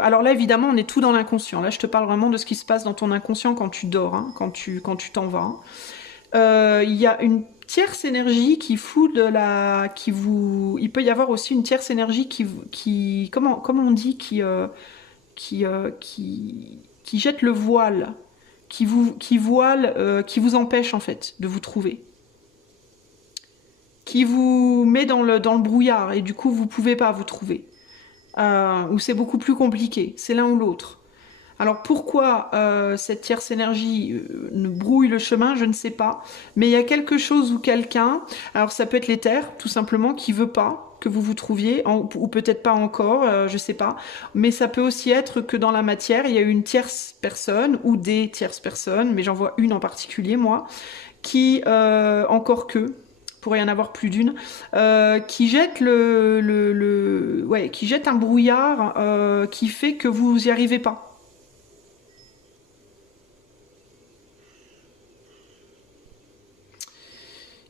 alors là, évidemment, on est tout dans l'inconscient. Là, je te parle vraiment de ce qui se passe dans ton inconscient quand tu dors, hein, quand tu t'en vas. Hein. Il y a une tierce énergie qui fout de la... qui vous... Il peut y avoir aussi une tierce énergie comment on dit qui jette le voile, qui vous empêche en fait de vous trouver, qui vous met dans le brouillard et du coup vous pouvez pas vous trouver, ou c'est beaucoup plus compliqué, c'est l'un ou l'autre. Alors pourquoi cette tierce énergie ne brouille le chemin, je ne sais pas. Mais il y a quelque chose ou quelqu'un, alors ça peut être l'éther, tout simplement, qui veut pas que vous vous trouviez, ou peut-être pas encore, je sais pas. Mais ça peut aussi être que dans la matière, il y a une tierce personne, ou des tierces personnes, mais j'en vois une en particulier, moi, qui, encore que, pourrait y en avoir plus d'une, qui jette ouais, qui jette un brouillard qui fait que vous y arrivez pas.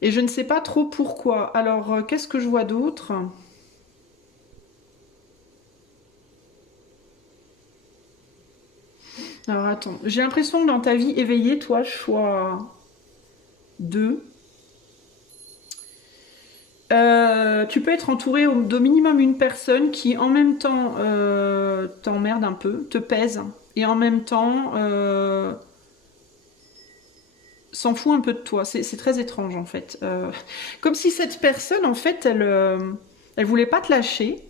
Et je ne sais pas trop pourquoi. Alors, qu'est-ce que je vois d'autre? Alors, attends. J'ai l'impression que dans ta vie éveillée, toi, choix 2, tu peux être entouré d'au minimum une personne qui, en même temps, t'emmerde un peu, te pèse, et en même temps, s'en fout un peu de toi. C'est très étrange, en fait. Comme si cette personne, en fait, elle voulait pas te lâcher,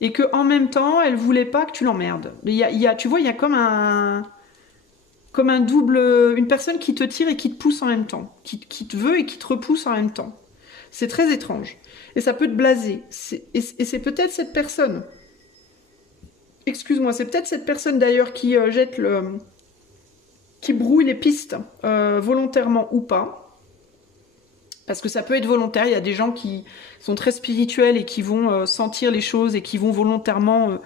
et que en même temps, elle voulait pas que tu l'emmerdes. Tu vois, il y a comme un double, une personne qui te tire et qui te pousse en même temps, qui te veut et qui te repousse en même temps. C'est très étrange. Et ça peut te blaser. Et c'est peut-être cette personne, excuse-moi, c'est peut-être cette personne d'ailleurs qui brouille les pistes, volontairement ou pas. Parce que ça peut être volontaire, il y a des gens qui sont très spirituels et qui vont sentir les choses et qui vont volontairement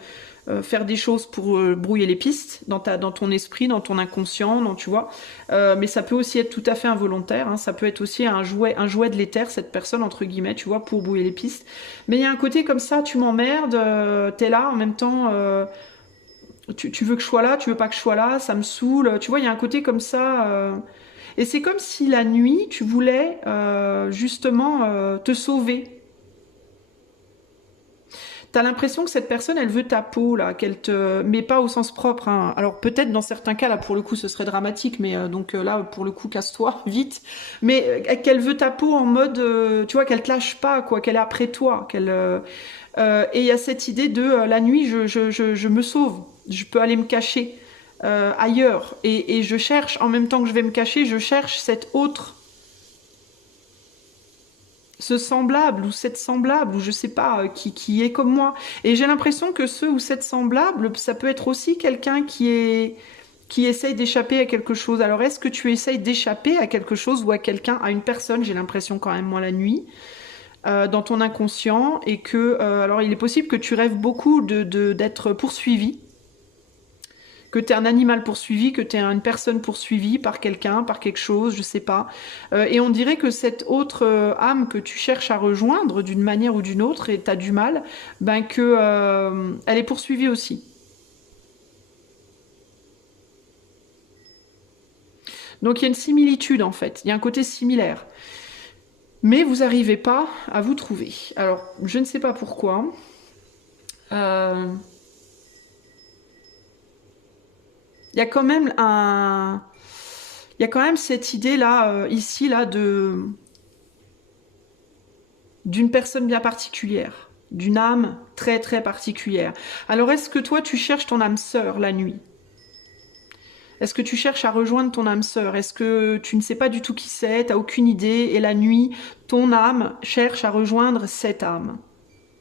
faire des choses pour brouiller les pistes dans ton esprit, dans ton inconscient, tu vois. Mais ça peut aussi être tout à fait involontaire. Hein. Ça peut être aussi un jouet de l'éther, cette personne entre guillemets, tu vois, pour brouiller les pistes. Mais il y a un côté comme ça, tu m'emmerdes, t'es là en même temps. Tu veux que je sois là, tu veux pas que je sois là, ça me saoule. Tu vois, il y a un côté comme ça. Et c'est comme si la nuit, tu voulais justement te sauver. T'as l'impression que cette personne, elle veut ta peau, là, qu'elle te... Mais pas au sens propre, hein. Alors peut-être dans certains cas, là, pour le coup, ce serait dramatique, mais donc là, pour le coup, casse-toi, vite. Mais qu'elle veut ta peau en mode, tu vois, qu'elle te lâche pas, quoi, qu'elle est après toi, et il y a cette idée de la nuit, je me sauve, je peux aller me cacher ailleurs. Et je cherche, en même temps que je vais me cacher, je cherche cette autre ce semblable ou cette semblable ou je sais pas qui est comme moi et j'ai l'impression que ce ou cette semblable ça peut être aussi quelqu'un qui essaye d'échapper à quelque chose. Alors est-ce que tu essayes d'échapper à quelque chose ou à quelqu'un, à une personne, j'ai l'impression quand même moi la nuit dans ton inconscient et que alors il est possible que tu rêves beaucoup d'être poursuivi, que tu es un animal poursuivi, que tu es une personne poursuivie par quelqu'un, par quelque chose, je sais pas. Et on dirait que cette autre âme que tu cherches à rejoindre d'une manière ou d'une autre, et tu as du mal, ben que elle est poursuivie aussi. Donc il y a une similitude en fait, il y a un côté similaire. Mais vous n'arrivez pas à vous trouver. Alors, je ne sais pas pourquoi. Il y a quand même il y a quand même cette idée là, ici là, d'une personne bien particulière, d'une âme très très particulière. Alors est-ce que toi tu cherches ton âme sœur la nuit? Est-ce que tu cherches à rejoindre ton âme sœur? Est-ce que tu ne sais pas du tout qui c'est, t'as aucune idée, et la nuit, ton âme cherche à rejoindre cette âme,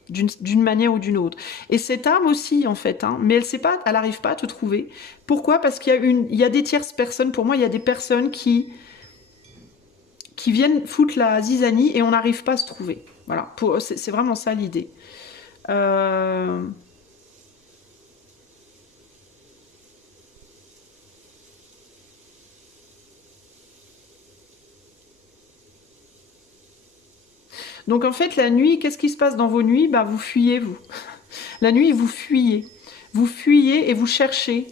d'une manière ou d'une autre. Et cette âme aussi, en fait, hein, mais elle sait pas, elle n'arrive pas à te trouver. Pourquoi? Parce il y a des tierces personnes, pour moi, il y a des personnes qui viennent foutre la zizanie et on n'arrive pas à se trouver. Voilà, c'est vraiment ça l'idée. Euh, Donc en fait, la nuit, qu'est-ce qui se passe dans vos nuits? Bah, vous fuyez, vous. La nuit, vous fuyez. Vous fuyez et vous cherchez.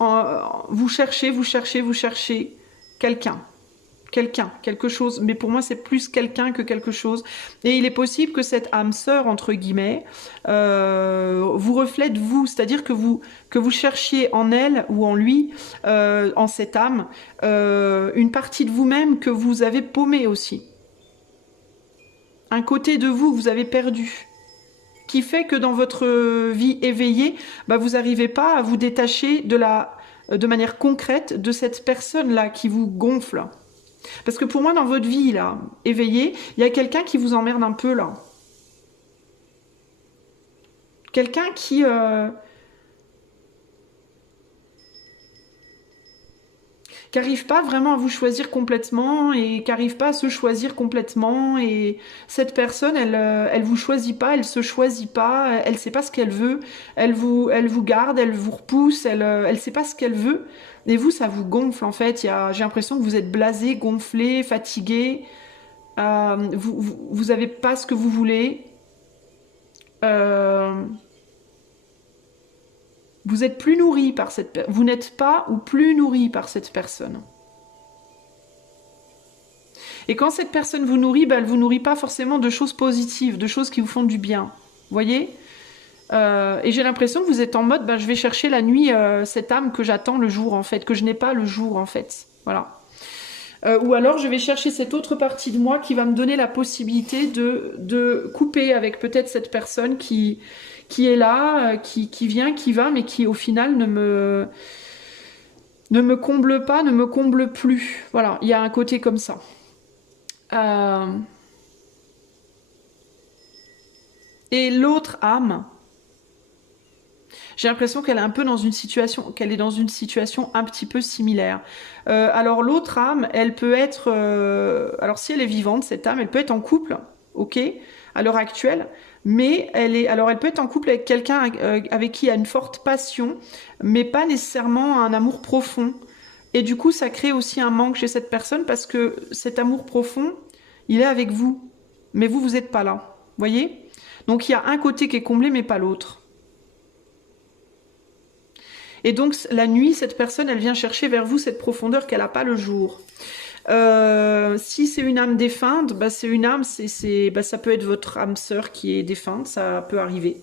Vous cherchez, vous cherchez, vous cherchez quelqu'un. Quelqu'un, quelque chose. Mais pour moi, c'est plus quelqu'un que quelque chose. Et il est possible que cette âme sœur, entre guillemets, vous reflète vous. C'est-à-dire que vous cherchiez en elle ou en lui, en cette âme, une partie de vous-même que vous avez paumée aussi. Un côté de vous que vous avez perdu, qui fait que dans votre vie éveillée, bah, vous n'arrivez pas à vous détacher de manière concrète de cette personne-là qui vous gonfle. Parce que pour moi, dans votre vie, là, éveillée, il y a quelqu'un qui vous emmerde un peu, là. Quelqu'un qui n'arrive pas vraiment à vous choisir complètement et qui n'arrive pas à se choisir complètement. Et cette personne, elle vous choisit pas, elle se choisit pas, elle sait pas ce qu'elle veut, elle vous garde, elle vous repousse, elle sait pas ce qu'elle veut. Et vous, ça vous gonfle en fait. J'ai l'impression que vous êtes blasé, gonflé, fatigué. Vous avez pas ce que vous voulez. Euh, vous êtes plus nourri par vous n'êtes pas ou plus nourri par cette personne. Et quand cette personne vous nourrit, bah, elle vous nourrit pas forcément de choses positives, de choses qui vous font du bien. Vous voyez? Et j'ai l'impression que vous êtes en mode, bah, je vais chercher la nuit cette âme que j'attends le jour en fait, que je n'ai pas le jour en fait. Voilà. Ou alors je vais chercher cette autre partie de moi qui va me donner la possibilité de couper avec peut-être cette personne qui est là, qui vient, qui va, mais qui au final ne me comble pas, ne me comble plus. Voilà, il y a un côté comme ça. Euh, Et l'autre âme, j'ai l'impression qu'elle est un peu dans une situation, qu'elle est dans une situation un petit peu similaire. Alors l'autre âme, elle peut être, alors si elle est vivante, cette âme, elle peut être en couple, ok, à l'heure actuelle, mais alors elle peut être en couple avec quelqu'un avec qui il y a une forte passion, mais pas nécessairement un amour profond. Et du coup, ça crée aussi un manque chez cette personne parce que cet amour profond, il est avec vous, mais vous n'êtes pas là. Voyez? Donc il y a un côté qui est comblé, mais pas l'autre. Et donc la nuit, cette personne, elle vient chercher vers vous cette profondeur qu'elle n'a pas le jour. Si c'est une âme défunte, bah, c'est une âme, bah, ça peut être votre âme sœur qui est défunte, ça peut arriver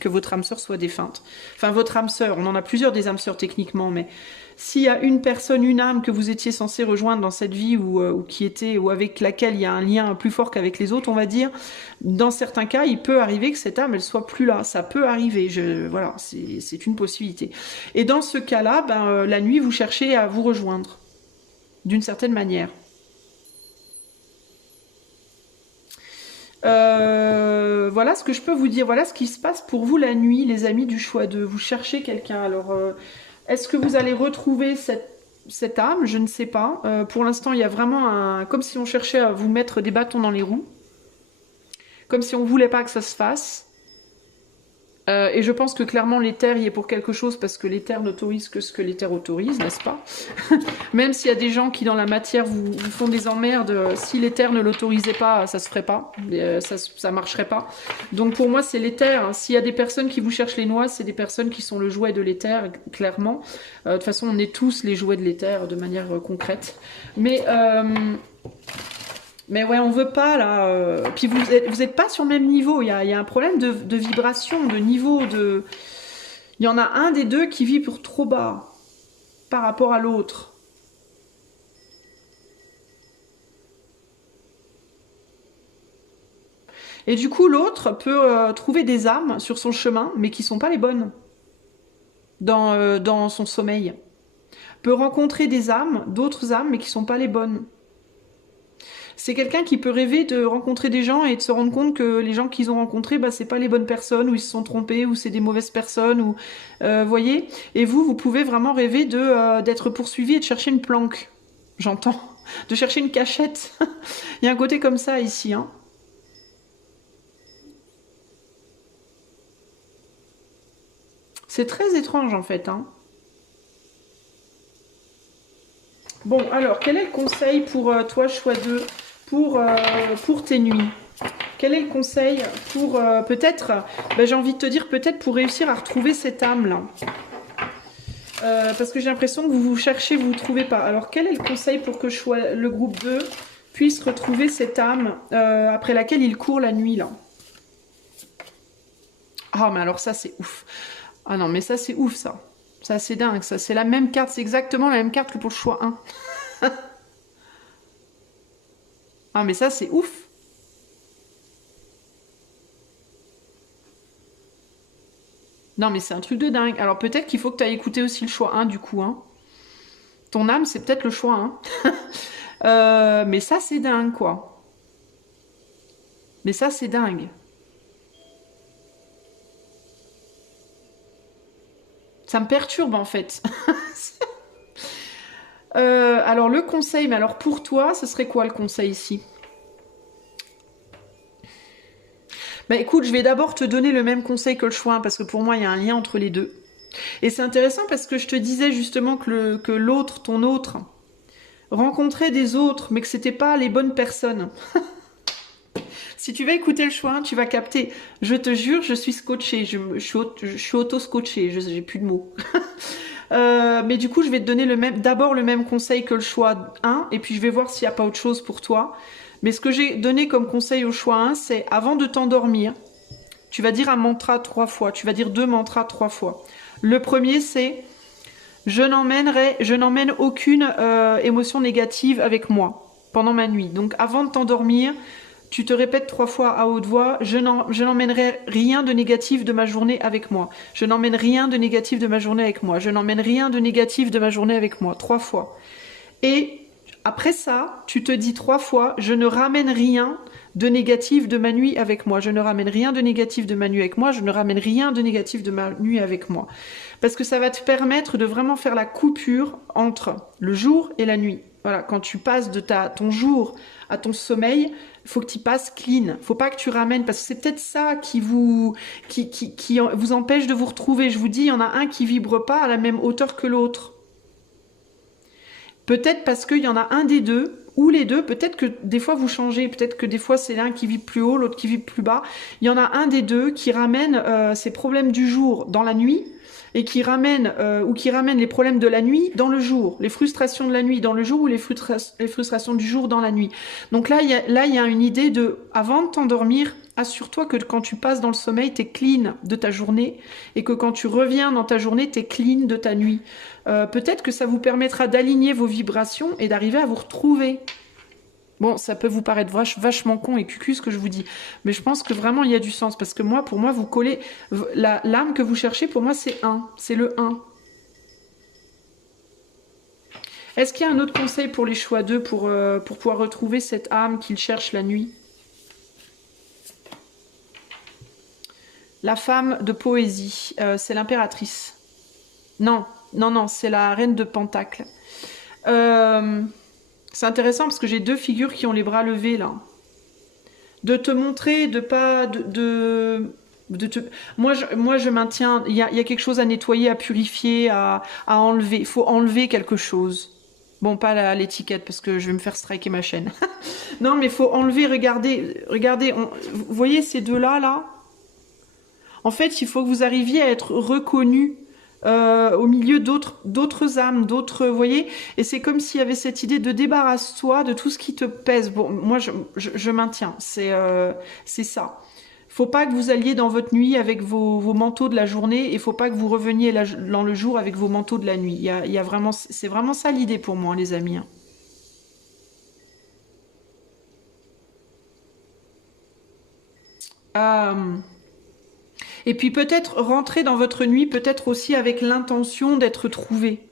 que votre âme sœur soit défunte. Enfin, votre âme sœur, on en a plusieurs des âmes sœurs techniquement, mais s'il y a une personne, une âme que vous étiez censé rejoindre dans cette vie ou avec laquelle il y a un lien plus fort qu'avec les autres, on va dire, dans certains cas, il peut arriver que cette âme, elle soit plus là. Ça peut arriver. Voilà, c'est une possibilité. Et dans ce cas-là, ben, la nuit, vous cherchez à vous rejoindre d'une certaine manière. Voilà ce que je peux vous dire. Voilà ce qui se passe pour vous la nuit, les amis du choix 2. Vous cherchez quelqu'un. Alors, est-ce que vous allez retrouver cette âme? Je ne sais pas. Pour l'instant, il y a vraiment comme si on cherchait à vous mettre des bâtons dans les roues. Comme si on voulait pas que ça se fasse. Et je pense que clairement l'éther y est pour quelque chose parce que l'éther n'autorise que ce que l'éther autorise, n'est-ce pas? Même s'il y a des gens qui dans la matière vous font des emmerdes, si l'éther ne l'autorisait pas, ça se ferait pas, ça marcherait pas. Donc pour moi c'est l'éther. Hein. S'il y a des personnes qui vous cherchent les noix, c'est des personnes qui sont le jouet de l'éther, clairement. De toute façon on est tous les jouets de l'éther de manière concrète. Mais Mais ouais, on veut pas, là. Puis vous êtes pas sur le même niveau. Il y a un problème de vibration, de niveau, de... Il y en a un des deux qui vibre trop bas par rapport à l'autre. Et du coup, l'autre peut trouver des âmes sur son chemin, mais qui sont pas les bonnes dans son sommeil. Peut rencontrer des âmes, d'autres âmes, mais qui sont pas les bonnes. C'est quelqu'un qui peut rêver de rencontrer des gens et de se rendre compte que les gens qu'ils ont rencontrés, bah, c'est pas les bonnes personnes, ou ils se sont trompés, ou c'est des mauvaises personnes, ou voyez. Et vous pouvez vraiment rêver d'être poursuivi et de chercher une planque. J'entends. De chercher une cachette. Il y a un côté comme ça ici, hein. C'est très étrange en fait, hein. Bon, alors, quel est le conseil pour toi, choix 2, pour tes nuits? Quel est le conseil pour peut-être, ben, j'ai envie de te dire peut-être pour réussir à retrouver cette âme-là, parce que j'ai l'impression que vous cherchez, vous ne trouvez pas. Alors, quel est le conseil pour que le groupe 2 puisse retrouver cette âme après laquelle il court la nuit, là? Ah, mais alors ça, c'est ouf. Ah non, mais ça, c'est ouf, ça. Ça, c'est dingue, ça. C'est la même carte, c'est exactement la même carte que pour le choix 1. Ah, mais ça, c'est ouf. Non, mais c'est un truc de dingue. Alors, peut-être qu'il faut que tu ailles écouter aussi le choix 1, du coup, hein. Ton âme, c'est peut-être le choix 1. Mais ça, c'est dingue, quoi. Mais ça, c'est dingue. Ça me perturbe, en fait. Alors, le conseil, mais alors pour toi, ce serait quoi le conseil ici? Bah écoute, je vais d'abord te donner le même conseil que le choix 1, parce que pour moi, il y a un lien entre les deux. Et c'est intéressant parce que je te disais justement que l'autre, ton autre, rencontrait des autres, mais que c'était pas les bonnes personnes. Si tu vas écouter le choix 1, tu vas capter. Je te jure, je suis scotchée, je suis auto-scotchée, j'ai plus de mots. Mais du coup, je vais te donner d'abord le même conseil que le choix 1, et puis je vais voir s'il n'y a pas autre chose pour toi. Mais ce que j'ai donné comme conseil au choix 1, c'est avant de t'endormir, tu vas dire un mantra 3 fois, tu vas dire 2 mantras 3 fois. Le premier, c'est je n'emmène aucune émotion négative avec moi pendant ma nuit. Donc avant de t'endormir, tu te répètes 3 fois à haute voix, je n'emmènerai rien de négatif de ma journée avec moi. Je n'emmène rien de négatif de ma journée avec moi. Je n'emmène rien de négatif de ma journée avec moi. 3 fois. Et après ça, tu te dis 3 fois, je ne ramène rien de négatif de ma nuit avec moi. Je ne ramène rien de négatif de ma nuit avec moi. Je ne ramène rien de négatif de ma nuit avec moi. Parce que ça va te permettre de vraiment faire la coupure entre le jour et la nuit. Voilà, quand tu passes de ton jour à ton sommeil, il faut que tu passes clean. Faut pas que tu ramènes, parce que c'est peut-être ça qui vous empêche de vous retrouver. Je vous dis, il y en a un qui vibre pas à la même hauteur que l'autre. Peut-être parce qu'il y en a un des deux, ou les deux, peut-être que des fois vous changez, peut-être que des fois c'est l'un qui vibre plus haut, l'autre qui vibre plus bas. Il y en a un des deux qui ramène ses problèmes du jour dans la nuit, et qui ramène les problèmes de la nuit dans le jour, les frustrations de la nuit dans le jour ou les frustrations du jour dans la nuit. Donc là, il y a une idée de, avant de t'endormir, assure-toi que quand tu passes dans le sommeil, t'es clean de ta journée, et que quand tu reviens dans ta journée, t'es clean de ta nuit. Peut-être que ça vous permettra d'aligner vos vibrations et d'arriver à vous retrouver. Bon, ça peut vous paraître vachement con et cucu ce que je vous dis, mais je pense que vraiment il y a du sens, parce que pour moi, vous collez l'âme que vous cherchez, pour moi c'est le 1. Est-ce qu'il y a un autre conseil pour les choix 2 pour pouvoir retrouver cette âme qu'il cherche la nuit? La femme de poésie, c'est l'impératrice. Non, c'est la reine de Pentacle. C'est intéressant parce que j'ai 2 figures qui ont les bras levés là. De te montrer, moi je maintiens, il y a quelque chose à nettoyer, à purifier, à enlever. Il faut enlever quelque chose. Bon, pas l'étiquette parce que je vais me faire striker ma chaîne. Non, mais il faut enlever, regardez, vous voyez ces deux-là, là? En fait, il faut que vous arriviez à être reconnus au milieu d'autres âmes, d'autres, vous voyez, et c'est comme s'il y avait cette idée de débarrasse-toi de tout ce qui te pèse. Bon, moi, je maintiens, c'est ça. Faut pas que vous alliez dans votre nuit avec vos manteaux de la journée, et faut pas que vous reveniez dans le jour avec vos manteaux de la nuit. Il y a vraiment, c'est vraiment ça l'idée pour moi, les amis, hein. Euh, et puis peut-être rentrer dans votre nuit, peut-être aussi avec l'intention d'être trouvé.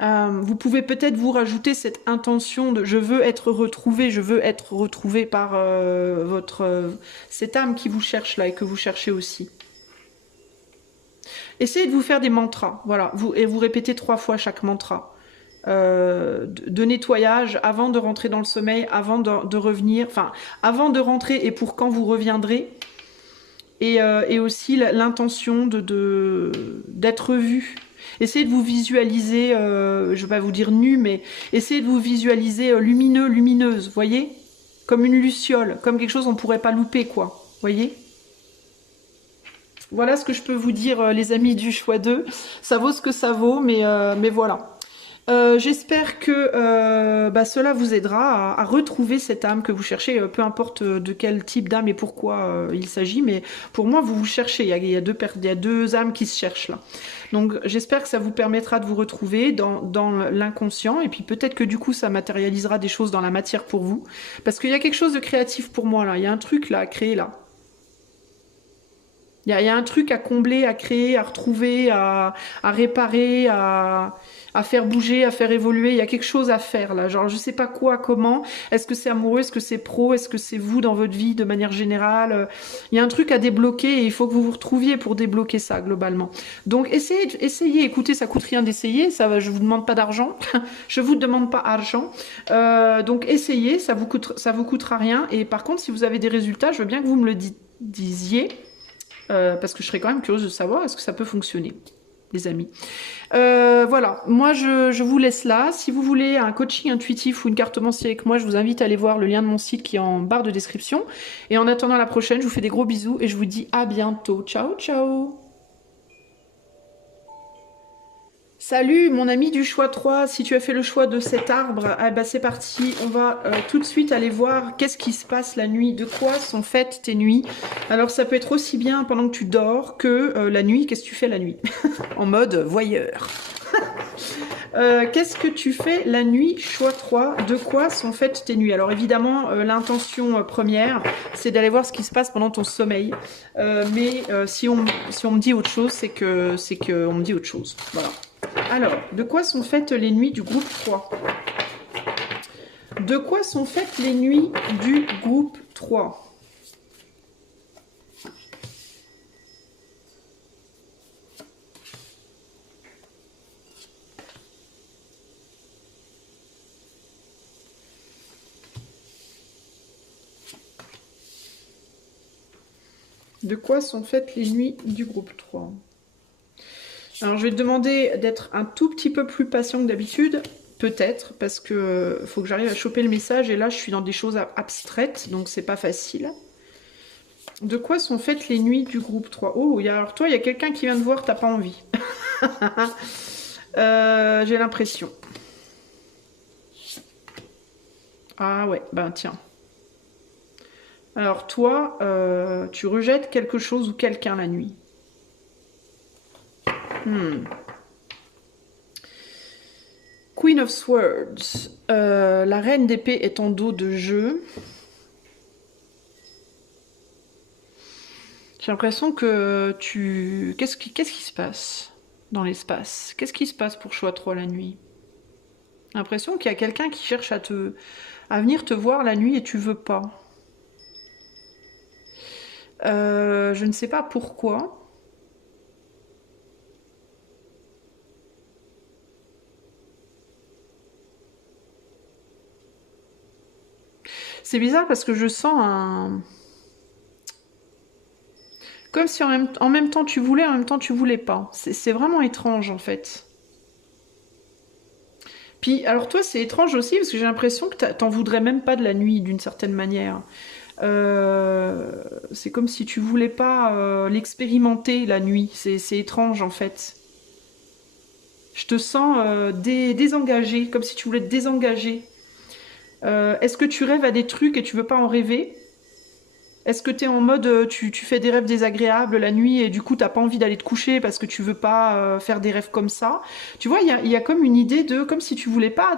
Vous pouvez peut-être vous rajouter cette intention de je veux être retrouvé par cette âme qui vous cherche là et que vous cherchez aussi. Essayez de vous faire des mantras, voilà, et vous répétez 3 fois chaque mantra. De nettoyage avant de rentrer dans le sommeil, avant de revenir, enfin avant de rentrer et pour quand vous reviendrez, et aussi l'intention d'être vu. Essayez de vous visualiser, je ne vais pas vous dire nu, mais essayez de vous visualiser lumineux, lumineuse, voyez, comme une luciole, comme quelque chose qu'on ne pourrait pas louper, quoi, voyez. Voilà ce que je peux vous dire, les amis du choix 2. Ça vaut ce que ça vaut, mais voilà. J'espère que cela vous aidera à retrouver cette âme que vous cherchez, peu importe de quel type d'âme et pourquoi il s'agit, mais pour moi, vous cherchez, il y a deux âmes qui se cherchent là. Donc j'espère que ça vous permettra de vous retrouver dans l'inconscient, et puis peut-être que du coup, ça matérialisera des choses dans la matière pour vous, parce qu'il y a quelque chose de créatif pour moi là, il y a un truc là à créer là. Il y a un truc à combler, à créer, à retrouver, à réparer, à faire bouger, à faire évoluer. Il y a quelque chose à faire là. Genre, je sais pas quoi, comment. Est-ce que c'est amoureux? Est-ce que c'est pro? Est-ce que c'est vous dans votre vie de manière générale? Il y a un truc à débloquer et il faut que vous vous retrouviez pour débloquer ça globalement. Donc, essayez. Écoutez, ça coûte rien d'essayer. Ça, je vous demande pas d'argent. Je vous demande pas argent. Donc, essayez. Ça vous coûtera rien. Et par contre, si vous avez des résultats, je veux bien que vous me le disiez. Parce que je serais quand même curieuse de savoir est-ce que ça peut fonctionner, les amis. Voilà, moi je vous laisse là. Si vous voulez un coaching intuitif ou une cartomancie avec moi, je vous invite à aller voir le lien de mon site qui est en barre de description. Et en attendant la prochaine, je vous fais des gros bisous et je vous dis à bientôt. Ciao, ciao! Salut mon ami du choix 3, si tu as fait le choix de cet arbre, eh ben c'est parti, on va tout de suite aller voir qu'est-ce qui se passe la nuit, de quoi sont faites tes nuits. Alors ça peut être aussi bien pendant que tu dors que la nuit, qu'est-ce que tu fais la nuit? En mode voyeur. Qu'est-ce que tu fais la nuit, choix 3, de quoi sont faites tes nuits? Alors évidemment, l'intention première, c'est d'aller voir ce qui se passe pendant ton sommeil. Mais si on me dit autre chose, c'est que on me dit autre chose. Voilà. Alors, de quoi sont faites les nuits du groupe 3? De quoi sont faites les nuits du groupe 3? De quoi sont faites les nuits du groupe 3? Alors, je vais te demander d'être un tout petit peu plus patient que d'habitude, peut-être, parce que faut que j'arrive à choper le message, et là, je suis dans des choses abstraites, donc c'est pas facile. De quoi sont faites les nuits du groupe 3? Oh, alors toi, il y a quelqu'un qui vient te voir, t'as pas envie. J'ai l'impression. Ah ouais, ben tiens. Alors toi, tu rejettes quelque chose ou quelqu'un la nuit. Queen of Swords. La reine d'épée est en dos de jeu. J'ai l'impression que tu... Qu'est-ce qui se passe dans l'espace? Qu'est-ce qui se passe pour choix 3 la nuit? J'ai l'impression qu'il y a quelqu'un qui cherche à venir te voir la nuit et tu veux pas. Je ne sais pas pourquoi. C'est bizarre parce que je sens un... Comme si en même temps tu voulais, en même temps tu voulais pas. C'est vraiment étrange en fait. Puis alors toi c'est étrange aussi parce que j'ai l'impression que t'en voudrais même pas de la nuit d'une certaine manière. C'est comme si tu voulais pas l'expérimenter la nuit. C'est étrange en fait. Je te sens désengagé, comme si tu voulais te désengager. Est-ce que tu rêves à des trucs et tu veux pas en rêver? Est-ce que tu es en mode tu fais des rêves désagréables la nuit et du coup t'as pas envie d'aller te coucher parce que tu veux pas faire des rêves comme ça? Tu vois, il y a comme une idée de comme si tu voulais pas,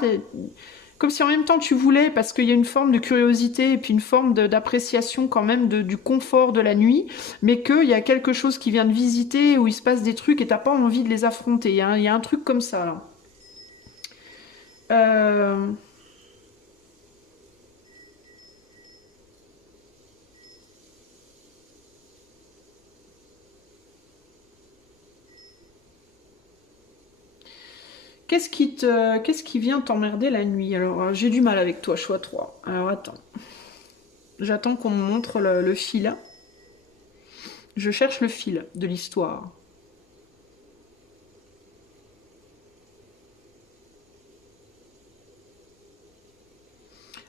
comme si en même temps tu voulais parce qu'il y a une forme de curiosité et puis une forme d'appréciation quand même du confort de la nuit, mais qu'il y a quelque chose qui vient de visiter où il se passe des trucs et t'as pas envie de les affronter. Il y a un truc comme ça là. Euh, qu'est-ce qui vient t'emmerder la nuit? Alors, j'ai du mal avec toi, choix 3. Alors, attends. J'attends qu'on me montre le fil. Je cherche le fil de l'histoire.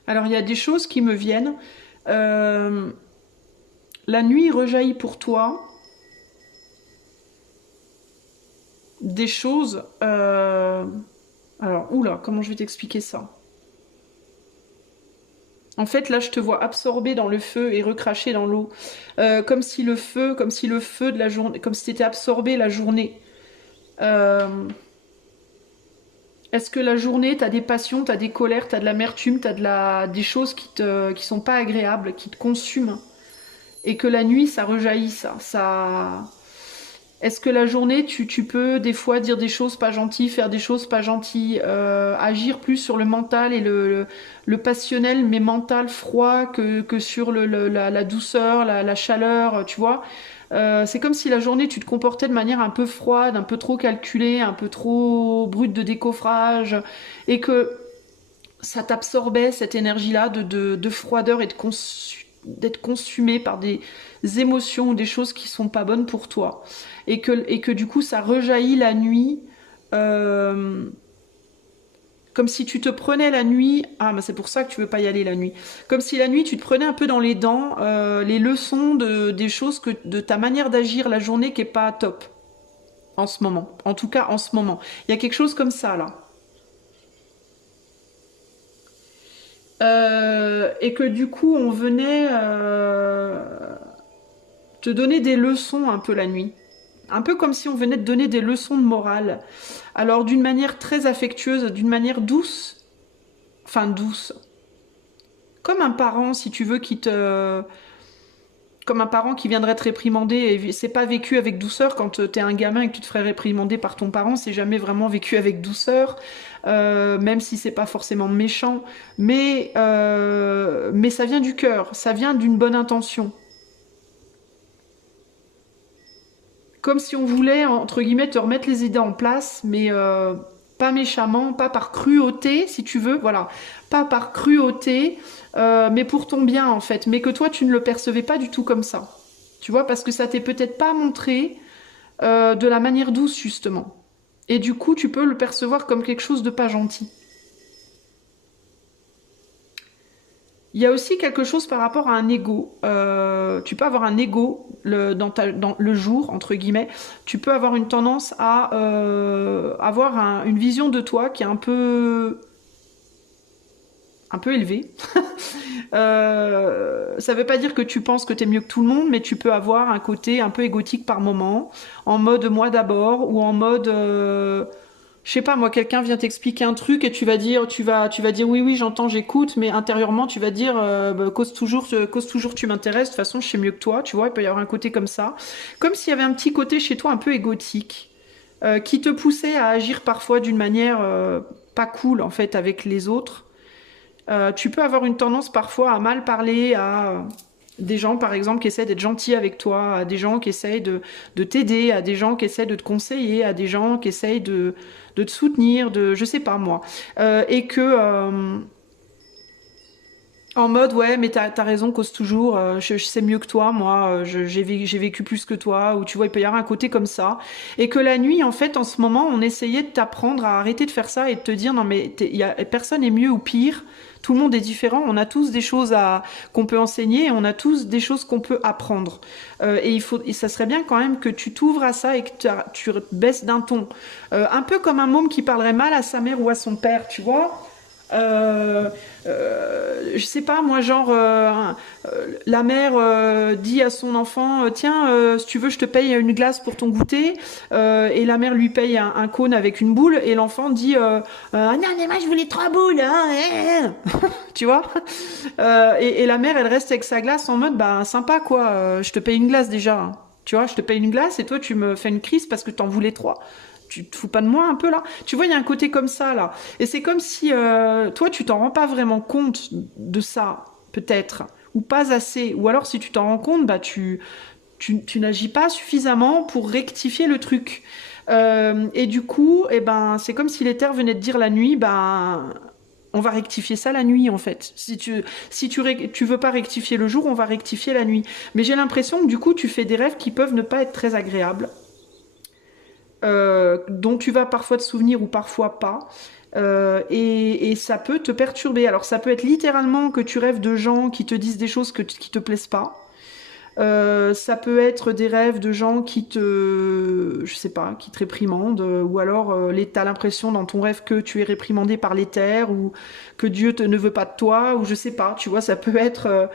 Alors, il y a des choses qui me viennent. Euh, la nuit rejaillit pour toi des choses. Alors, oula, comment je vais t'expliquer ça? En fait, là, je te vois absorbé dans le feu et recraché dans l'eau. Comme si le feu de la journée, comme si tu étais absorbé la journée. Euh, Est-ce que la journée, t'as des passions, t'as des colères, t'as de l'amertume, des choses qui sont pas agréables, qui te consument, et que la nuit, ça rejaillit ça. Est-ce que la journée, tu peux des fois dire des choses pas gentilles, faire des choses pas gentilles, agir plus sur le mental et le passionnel, mais mental froid que sur la douceur, la chaleur, tu vois? C'est comme si la journée, tu te comportais de manière un peu froide, un peu trop calculée, un peu trop brute de décoffrage, et que ça t'absorbait cette énergie-là de froideur et d'être consumé par des émotions ou des choses qui sont pas bonnes pour toi. Et que du coup, ça rejaillit la nuit. euh, Comme si tu te prenais la nuit, ah mais c'est pour ça que tu veux pas y aller la nuit. Comme si la nuit tu te prenais un peu dans les dents les leçons des choses de ta manière d'agir la journée qui est pas top en ce moment. En tout cas en ce moment, il y a quelque chose comme ça là. Et que du coup on venait te donner des leçons un peu la nuit. Un peu comme si on venait te donner des leçons de morale. Alors d'une manière très affectueuse, d'une manière douce, enfin douce, comme un parent si tu veux comme un parent qui viendrait te réprimander, et c'est pas vécu avec douceur quand t'es un gamin et que tu te ferais réprimander par ton parent, c'est jamais vraiment vécu avec douceur, même si c'est pas forcément méchant, mais ça vient du cœur, ça vient d'une bonne intention. Comme si on voulait, entre guillemets, te remettre les idées en place, mais pas méchamment, pas par cruauté, si tu veux, voilà, pas par cruauté, mais pour ton bien en fait, mais que toi tu ne le percevais pas du tout comme ça. Tu vois, parce que ça t'est peut-être pas montré de la manière douce justement. Et du coup, tu peux le percevoir comme quelque chose de pas gentil. Il y a aussi quelque chose par rapport à un ego. Tu peux avoir un ego dans le jour, entre guillemets. Tu peux avoir une tendance à avoir une vision de toi qui est un peu élevée. Ça veut pas dire que tu penses que tu es mieux que tout le monde, mais tu peux avoir un côté un peu égotique par moment, en mode moi d'abord, ou en mode je sais pas moi, quelqu'un vient t'expliquer un truc et tu vas dire oui oui j'entends j'écoute, mais intérieurement tu vas dire bah, cause toujours tu m'intéresses, de toute façon je sais mieux que toi, tu vois, il peut y avoir un côté comme ça, comme s'il y avait un petit côté chez toi un peu égotique, qui te poussait à agir parfois d'une manière pas cool en fait avec les autres. Tu peux avoir une tendance parfois à mal parler à des gens, par exemple, qui essaient d'être gentils avec toi, à des gens qui essayent de t'aider, à des gens qui essaient de te conseiller, à des gens qui essayent de te soutenir, je sais pas moi. Et que En mode, ouais, mais t'as raison, cause toujours, je sais mieux que toi, moi, j'ai vécu plus que toi, ou tu vois, il peut y avoir un côté comme ça. Et que la nuit, en fait, en ce moment, on essayait de t'apprendre à arrêter de faire ça et de te dire, non, mais personne n'est mieux ou pire, tout le monde est différent, on a tous des choses qu'on peut enseigner, et on a tous des choses qu'on peut apprendre. Et ça serait bien quand même que tu t'ouvres à ça et que tu baisses d'un ton. Un peu comme un môme qui parlerait mal à sa mère ou à son père, tu vois. Euh, je sais pas, moi, genre, la mère dit à son enfant, tiens, si tu veux, je te paye une glace pour ton goûter, et la mère lui paye un cône avec une boule, et l'enfant dit, non, mais moi, je voulais 3 boules, hein, tu vois. Et la mère, elle reste avec sa glace en mode, bah, sympa, quoi, je te paye une glace déjà, hein. Tu vois, je te paye une glace, et toi, tu me fais une crise parce que t'en voulais 3. Tu te fous pas de moi un peu là? Tu vois, il y a un côté comme ça là. Et c'est comme si toi, tu t'en rends pas vraiment compte de ça, peut-être, ou pas assez. Ou alors, si tu t'en rends compte, bah tu n'agis pas suffisamment pour rectifier le truc. Et du coup, eh ben, c'est comme si l'éther venait de dire la nuit, ben, on va rectifier ça la nuit en fait. Si tu veux pas rectifier le jour, on va rectifier la nuit. Mais j'ai l'impression que du coup, tu fais des rêves qui peuvent ne pas être très agréables. Dont tu vas parfois te souvenir ou parfois pas. Et ça peut te perturber. Alors ça peut être littéralement que tu rêves de gens qui te disent des choses qui te plaisent pas. Ça peut être des rêves de gens je sais pas, qui te réprimandent, ou alors t'as l'impression dans ton rêve que tu es réprimandé par l'éther, ou que Dieu ne veut pas de toi, ou je sais pas, tu vois, ça peut être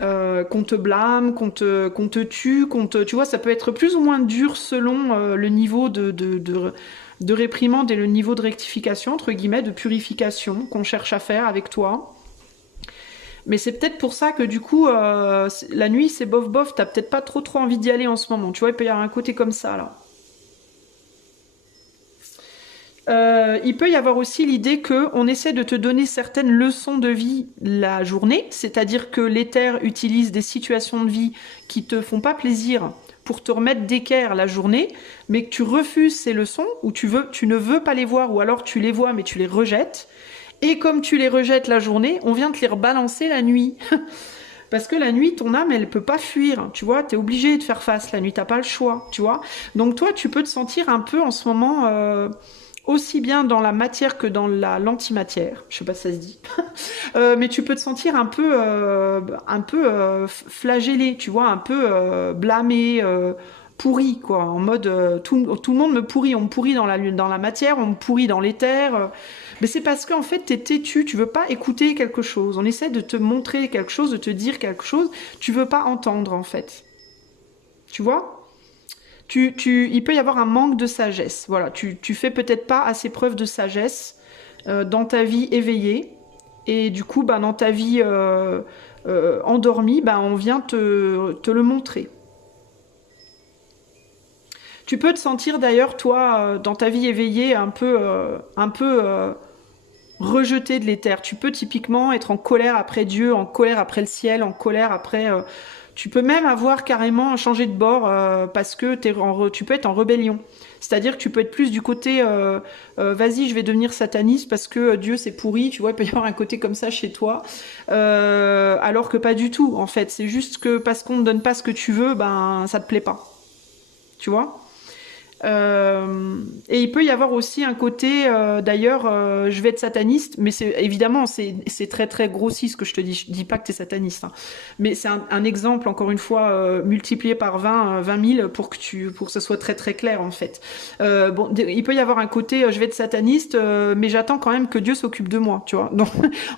qu'on te blâme, qu'on te tue, tu vois, ça peut être plus ou moins dur selon le niveau de réprimande et le niveau de rectification, entre guillemets, de purification qu'on cherche à faire avec toi. Mais c'est peut-être pour ça que du coup, la nuit, c'est bof bof, t'as peut-être pas trop envie d'y aller en ce moment. Tu vois, il peut y avoir un côté comme ça, là. Il peut y avoir aussi l'idée qu'on essaie de te donner certaines leçons de vie la journée, c'est-à-dire que l'éther utilise des situations de vie qui te font pas plaisir pour te remettre d'équerre la journée, mais que tu refuses ces leçons, ou tu ne veux pas les voir, ou alors tu les vois mais tu les rejettes. Et comme tu les rejettes la journée, on vient te les rebalancer la nuit. Parce que la nuit, ton âme, elle peut pas fuir, tu vois, t'es obligé de faire face la nuit, t'as pas le choix, tu vois. Donc toi, tu peux te sentir un peu en ce moment, aussi bien dans la matière que dans l'antimatière, je sais pas si ça se dit, mais tu peux te sentir un peu flagellé, tu vois, un peu blâmé, pourri, quoi, en mode tout le monde me pourrit, on me pourrit dans la matière, on me pourrit dans l'éther. Mais c'est parce qu'en fait, t'es têtu, tu veux pas écouter quelque chose. On essaie de te montrer quelque chose, de te dire quelque chose, tu veux pas entendre en fait. Tu vois? Il peut y avoir un manque de sagesse. Voilà, tu fais peut-être pas assez preuve de sagesse dans ta vie éveillée. Et du coup, bah, dans ta vie endormie, bah, on vient te le montrer. Tu peux te sentir d'ailleurs, toi, dans ta vie éveillée, un peu rejeté de l'éther. Tu peux typiquement être en colère après Dieu, en colère après le ciel, en colère après. Tu peux même avoir carrément changé de bord parce que tu peux être en rébellion. C'est-à-dire que tu peux être plus du côté vas-y, je vais devenir sataniste parce que Dieu c'est pourri, tu vois, il peut y avoir un côté comme ça chez toi. Alors que pas du tout, en fait. C'est juste que parce qu'on ne donne pas ce que tu veux, ben ça te plaît pas. Tu vois? Et il peut y avoir aussi un côté, d'ailleurs, je vais être sataniste, mais évidemment c'est très très grossi ce que je te dis. Je dis pas que tu es sataniste, hein. Mais c'est un exemple encore une fois multiplié par 20 000 pour que ce soit très très clair en fait. Bon, il peut y avoir un côté, je vais être sataniste, mais j'attends quand même que Dieu s'occupe de moi, tu vois. Donc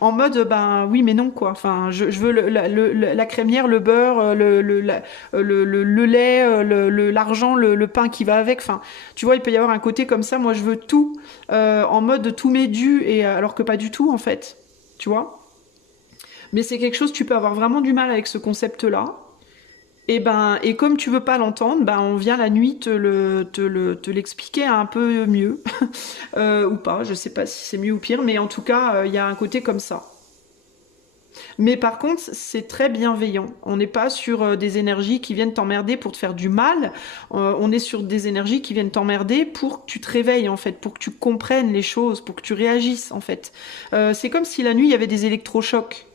en mode ben oui mais non quoi. Enfin je veux la crémière, le beurre, le lait, l'argent, le pain qui va avec. Enfin tu vois, il peut y avoir un côté comme ça. Moi, je veux tout en mode tout m'est dû, et alors que pas du tout en fait. Tu vois. Mais c'est quelque chose, tu peux avoir vraiment du mal avec ce concept-là. Et comme tu veux pas l'entendre, ben on vient la nuit te l'expliquer un peu mieux ou pas. Je sais pas si c'est mieux ou pire, mais en tout cas, il y a un côté comme ça. Mais par contre, c'est très bienveillant. On n'est pas sur des énergies qui viennent t'emmerder pour te faire du mal. On est sur des énergies qui viennent t'emmerder pour que tu te réveilles, en fait, pour que tu comprennes les choses, pour que tu réagisses, en fait. C'est comme si la nuit, il y avait des électrochocs.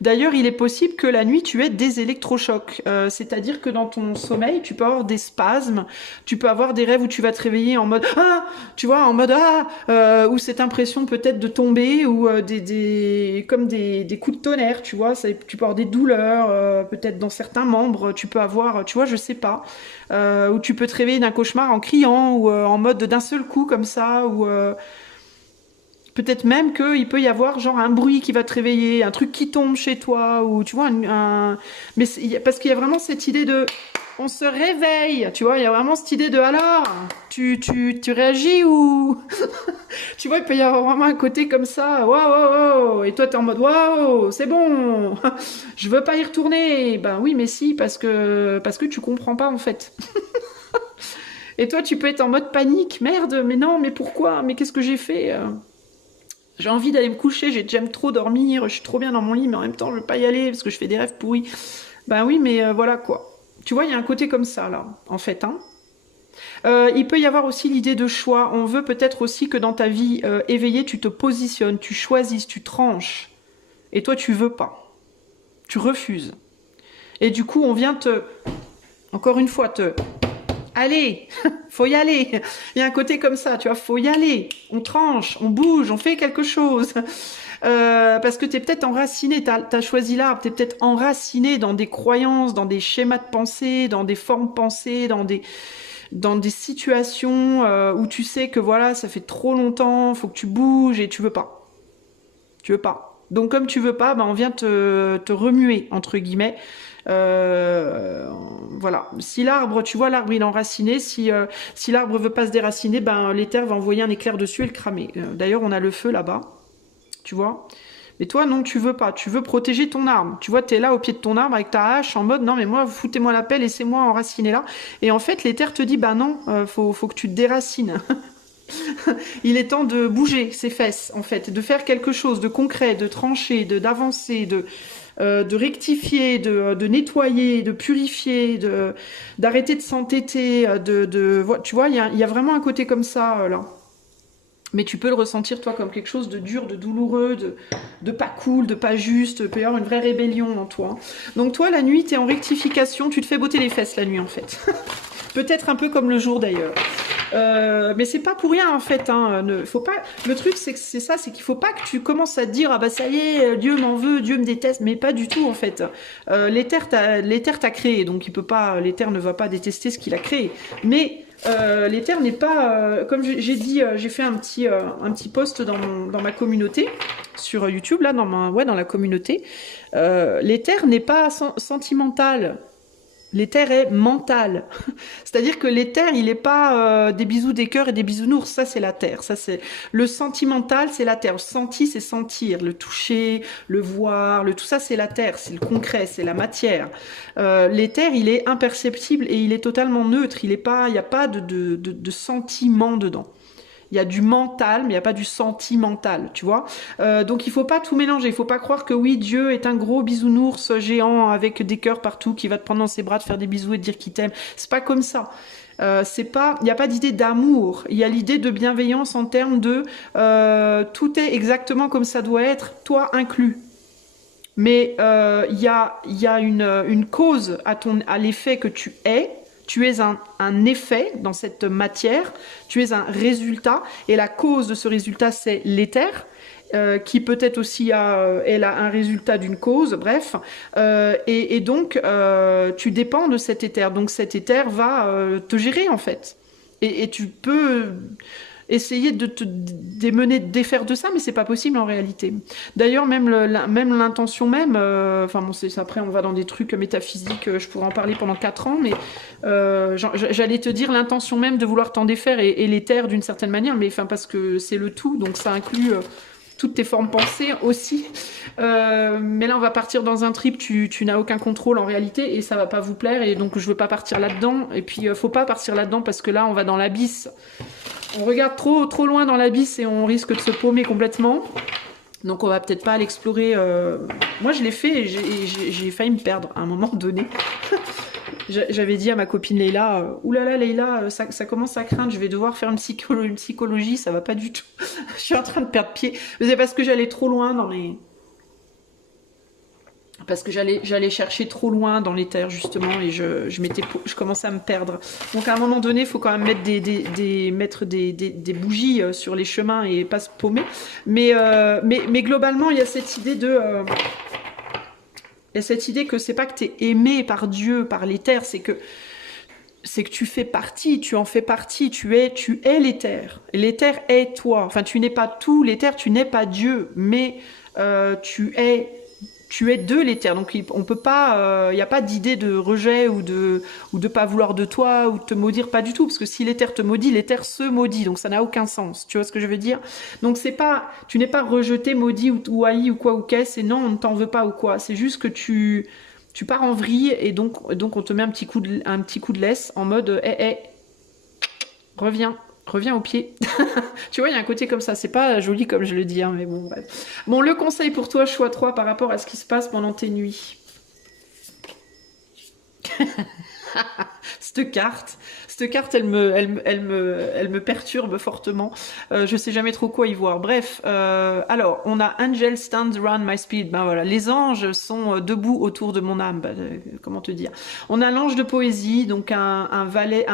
D'ailleurs, il est possible que la nuit, tu aies des électrochocs. C'est-à-dire que dans ton sommeil, tu peux avoir des spasmes, tu peux avoir des rêves où tu vas te réveiller en mode ah, tu vois, en mode ah, ou cette impression peut-être de tomber, ou comme des coups de tonnerre, tu vois. Tu peux avoir des douleurs, peut-être dans certains membres, tu peux avoir, tu vois, je sais pas, ou tu peux te réveiller d'un cauchemar en criant, ou en mode d'un seul coup comme ça, ou peut-être même qu'il peut y avoir genre un bruit qui va te réveiller, un truc qui tombe chez toi, ou tu vois, mais parce qu'il y a vraiment cette idée de on se réveille, tu vois, il y a vraiment cette idée de alors, tu réagis ou tu vois, il peut y avoir vraiment un côté comme ça, waouh, waouh, et toi t'es en mode waouh, c'est bon, je veux pas y retourner, ben oui, mais si, parce que tu comprends pas en fait. Et toi, tu peux être en mode panique, merde, mais non, mais pourquoi, mais qu'est-ce que j'ai fait? J'ai envie d'aller me coucher, j'aime trop dormir, je suis trop bien dans mon lit, mais en même temps, je veux pas y aller parce que je fais des rêves pourris. Ben oui, mais voilà quoi. Tu vois, il y a un côté comme ça, là, en fait. Hein. Il peut y avoir aussi l'idée de choix. On veut peut-être aussi que dans ta vie éveillée, tu te positionnes, tu choisisses, tu tranches. Et toi, tu veux pas. Tu refuses. Et du coup, on vient encore une fois, allez, faut y aller. Il y a un côté comme ça, tu vois, faut y aller. On tranche, on bouge, on fait quelque chose. Parce que t'es peut-être enraciné, t'as choisi l'arbre, t'es peut-être enraciné dans des croyances, dans des schémas de pensée, dans des formes pensées, dans des situations où tu sais que voilà, ça fait trop longtemps, faut que tu bouges et tu veux pas. Tu veux pas. Donc comme tu veux pas, ben on vient te remuer, entre guillemets. Euh, voilà. Si l'arbre, tu vois, l'arbre il est enraciné, si l'arbre veut pas se déraciner, ben l'éther va envoyer un éclair dessus et le cramer. D'ailleurs, on a le feu là-bas, tu vois. Mais toi, non, tu veux pas. Tu veux protéger ton arbre. Tu vois, t'es là au pied de ton arbre avec ta hache en mode non, mais moi, foutez-moi la pelle, laissez-moi enraciner là. Et en fait, l'éther te dit bah non, faut que tu te déracines. Il est temps de bouger ses fesses, en fait, de faire quelque chose de concret, de trancher, d'avancer, de rectifier, de nettoyer, de purifier, d'arrêter de s'entêter, tu vois, il y a vraiment un côté comme ça là. Mais tu peux le ressentir toi comme quelque chose de dur, de douloureux, de pas cool, de pas juste. Il peut y avoir une vraie rébellion en toi. Donc toi, la nuit, t'es en rectification, tu te fais botter les fesses la nuit en fait. Peut-être un peu comme le jour d'ailleurs. Mais c'est pas pour rien en fait. Hein. Faut pas. Le truc c'est que c'est ça, c'est qu'il faut pas que tu commences à te dire ah bah ça y est, Dieu m'en veut, Dieu me déteste. Mais pas du tout en fait. L'éther t'a créé, donc il peut pas. L'éther ne va pas détester ce qu'il a créé. Mais l'éther n'est pas, comme j'ai dit, j'ai fait un petit post dans ma communauté sur YouTube là, dans la communauté. L'éther n'est pas sentimental. L'éther est mental. C'est-à-dire que l'éther, il n'est pas des bisous, des cœurs et des bisounours. Ça, c'est la terre. Ça, c'est le sentimental, c'est la terre. Le senti, c'est sentir, le toucher, le voir, tout ça, c'est la terre, c'est le concret, c'est la matière. L'éther, il est imperceptible et il est totalement neutre. Il n'y a pas de sentiment dedans. Il y a du mental, mais il n'y a pas du sentimental, tu vois. Donc il faut pas tout mélanger. Il faut pas croire que oui, Dieu est un gros bisounours géant avec des cœurs partout qui va te prendre dans ses bras, te faire des bisous et te dire qu'il t'aime. C'est pas comme ça. Il n'y a pas d'idée d'amour. Il y a l'idée de bienveillance en termes de tout est exactement comme ça doit être, toi inclus. Mais il y a une cause à l'effet que tu es. Tu es un effet dans cette matière, tu es un résultat, et la cause de ce résultat, c'est l'éther, qui peut-être aussi elle a un résultat d'une cause, bref. Et donc, tu dépends de cet éther. Donc, cet éther va te gérer, en fait. Et tu peux essayer de te démener, de défaire de ça, mais c'est pas possible en réalité. D'ailleurs, même l'intention même, enfin bon, après on va dans des trucs métaphysiques, je pourrais en parler pendant 4 ans, mais j'allais te dire l'intention même de vouloir t'en défaire et l'éther d'une certaine manière, mais enfin parce que c'est le tout, donc ça inclut toutes tes formes pensées aussi. Mais là, on va partir dans un trip, tu n'as aucun contrôle en réalité et ça va pas vous plaire et donc je veux pas partir là-dedans. Et puis, faut pas partir là-dedans parce que là, on va dans l'abysse. On regarde trop loin dans l'abysse et on risque de se paumer complètement. Donc, on va peut-être pas l'explorer. Moi, je l'ai fait et j'ai failli me perdre à un moment donné. J'avais dit à ma copine Leïla, oulala Leïla, ça commence à craindre, je vais devoir faire une psychologie, ça va pas du tout. Je suis en train de perdre pied. C'est parce que j'allais trop loin dans les... parce que j'allais chercher trop loin dans l'éther justement et je commençais à me perdre. Donc à un moment donné, il faut quand même mettre des bougies sur les chemins et pas se paumer. Mais globalement, il y a cette idée il y a cette idée que c'est pas que tu es aimé par Dieu, par l'éther, c'est que tu fais partie, tu en fais partie, tu es l'éther. L'éther est toi. Enfin, tu n'es pas tout l'éther, tu n'es pas Dieu, mais tu es de l'éther. Donc on peut pas, il n'y a pas d'idée de rejet ou de pas vouloir de toi ou de te maudire, pas du tout, parce que si l'éther te maudit, l'éther se maudit, donc ça n'a aucun sens. Tu vois ce que je veux dire? Donc tu n'es pas rejeté, maudit ou haï ou quoi ou qu'est-ce, et non, on ne t'en veut pas ou quoi. C'est juste que tu pars en vrille et donc on te met un petit coup de laisse en mode reviens au pied. Tu vois, il y a un côté comme ça, c'est pas joli comme je le dis, hein, mais bon, bref. Bon, le conseil pour toi, choix 3 par rapport à ce qui se passe pendant tes nuits. Cette carte, elle me perturbe fortement. Je sais jamais trop quoi y voir. Bref, alors, on a Angel stands around my spirit. Ben voilà, les anges sont debout autour de mon âme. Comment te dire? On a l'ange de poésie, donc un valet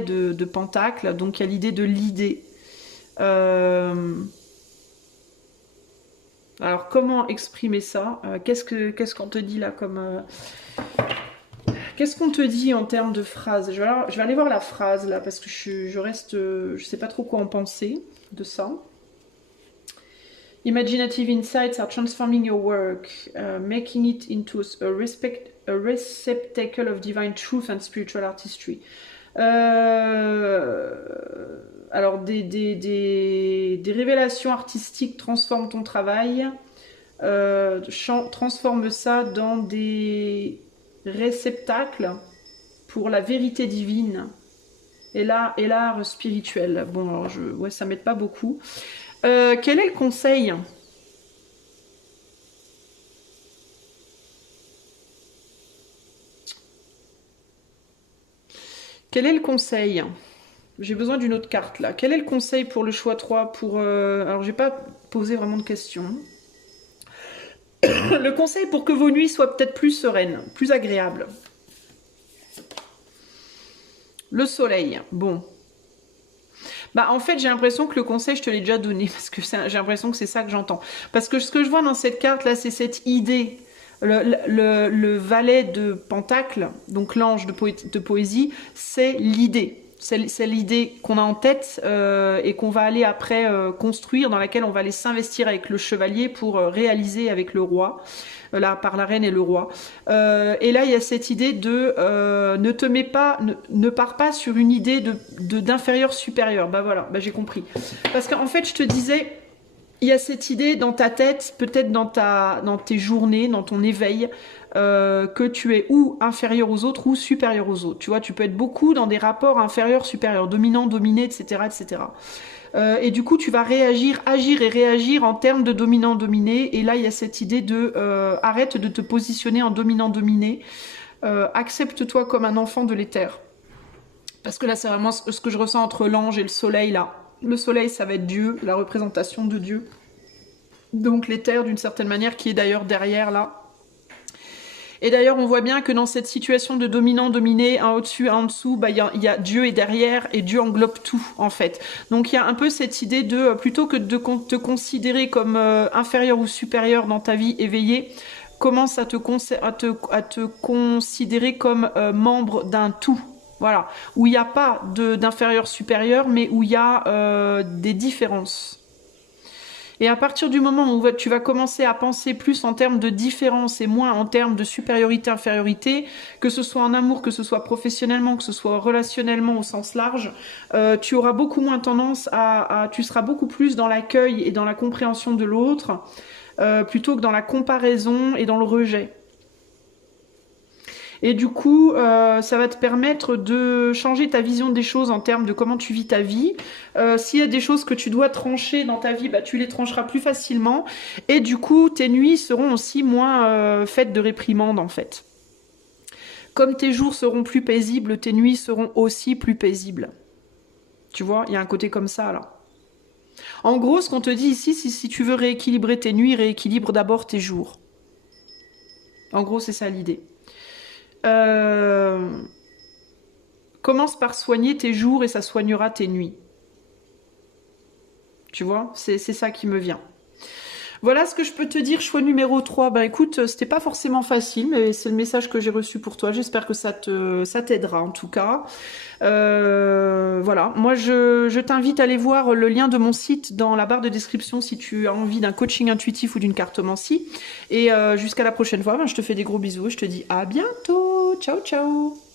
de pentacle. Donc il y a l'idée de l'idée. Alors comment exprimer ça? Qu'est-ce qu'on te dit là comme Qu'est-ce qu'on te dit en termes de phrases? Je vais aller voir la phrase là parce que je sais pas trop quoi en penser de ça. Imaginative insights are transforming your work, making it into a receptacle of divine truth and spiritual artistry. Alors des révélations artistiques transforment ton travail, transforme ça dans des réceptacle pour la vérité divine et l'art spirituel. Bon, alors ouais, ça m'aide pas beaucoup. Quel est le conseil? Quel est le conseil? J'ai besoin d'une autre carte là. Quel est le conseil pour le choix 3 pour, alors j'ai pas posé vraiment de questions. Le conseil pour que vos nuits soient peut-être plus sereines, plus agréables. Le soleil, bon. Bah en fait j'ai l'impression que le conseil je te l'ai déjà donné parce que j'ai l'impression que c'est ça que j'entends. Parce que ce que je vois dans cette carte là c'est cette idée, le valet de pentacle, donc l'ange de poésie, c'est l'idée. C'est l'idée qu'on a en tête et qu'on va aller après construire, dans laquelle on va aller s'investir avec le chevalier pour réaliser avec le roi, là, par la reine et le roi. Et là, il y a cette idée de ne pars pas sur une idée d'inférieur supérieur. Bah voilà, bah j'ai compris. Parce qu'en fait, je te disais, il y a cette idée dans ta tête, peut-être dans tes journées, dans ton éveil, que tu es ou inférieur aux autres ou supérieur aux autres. Tu vois, tu peux être beaucoup dans des rapports inférieurs, supérieurs, dominant, dominé, etc., etc. Et du coup, tu vas agir et réagir en termes de dominant-dominé. Et là, il y a cette idée de arrête de te positionner en dominant-dominé. Accepte-toi comme un enfant de l'éther. Parce que là, c'est vraiment ce que je ressens entre l'ange et le soleil, là. Le soleil, ça va être Dieu, la représentation de Dieu. Donc l'éther, d'une certaine manière, qui est d'ailleurs derrière, là. Et d'ailleurs, on voit bien que dans cette situation de dominant-dominé, un au-dessus, un en dessous, bah, y a Dieu est derrière et Dieu englobe tout, en fait. Donc il y a un peu cette idée de, plutôt que de te considérer comme inférieur ou supérieur dans ta vie éveillée, commence à te considérer comme membre d'un tout. Voilà, où il n'y a pas d'inférieur-supérieur, mais où il y a des différences. Et à partir du moment où tu vas commencer à penser plus en termes de différence et moins en termes de supériorité-infériorité, que ce soit en amour, que ce soit professionnellement, que ce soit relationnellement au sens large, tu auras beaucoup moins tendance tu seras beaucoup plus dans l'accueil et dans la compréhension de l'autre, plutôt que dans la comparaison et dans le rejet. Et du coup, ça va te permettre de changer ta vision des choses en termes de comment tu vis ta vie. S'il y a des choses que tu dois trancher dans ta vie, bah, tu les trancheras plus facilement. Et du coup, tes nuits seront aussi moins faites de réprimandes, en fait. Comme tes jours seront plus paisibles, tes nuits seront aussi plus paisibles. Tu vois, il y a un côté comme ça, là. En gros, ce qu'on te dit ici, si tu veux rééquilibrer tes nuits, rééquilibre d'abord tes jours. En gros, c'est ça l'idée. Euh, Commence par soigner tes jours et ça soignera tes nuits. Tu vois, c'est ça qui me vient. Voilà ce que je peux te dire, choix numéro 3. Ben écoute, c'était pas forcément facile, mais c'est le message que j'ai reçu pour toi. J'espère que ça t'aidera en tout cas. Voilà, moi je t'invite à aller voir le lien de mon site dans la barre de description si tu as envie d'un coaching intuitif ou d'une cartomancie. Et jusqu'à la prochaine fois, ben, je te fais des gros bisous et je te dis à bientôt. Ciao ciao.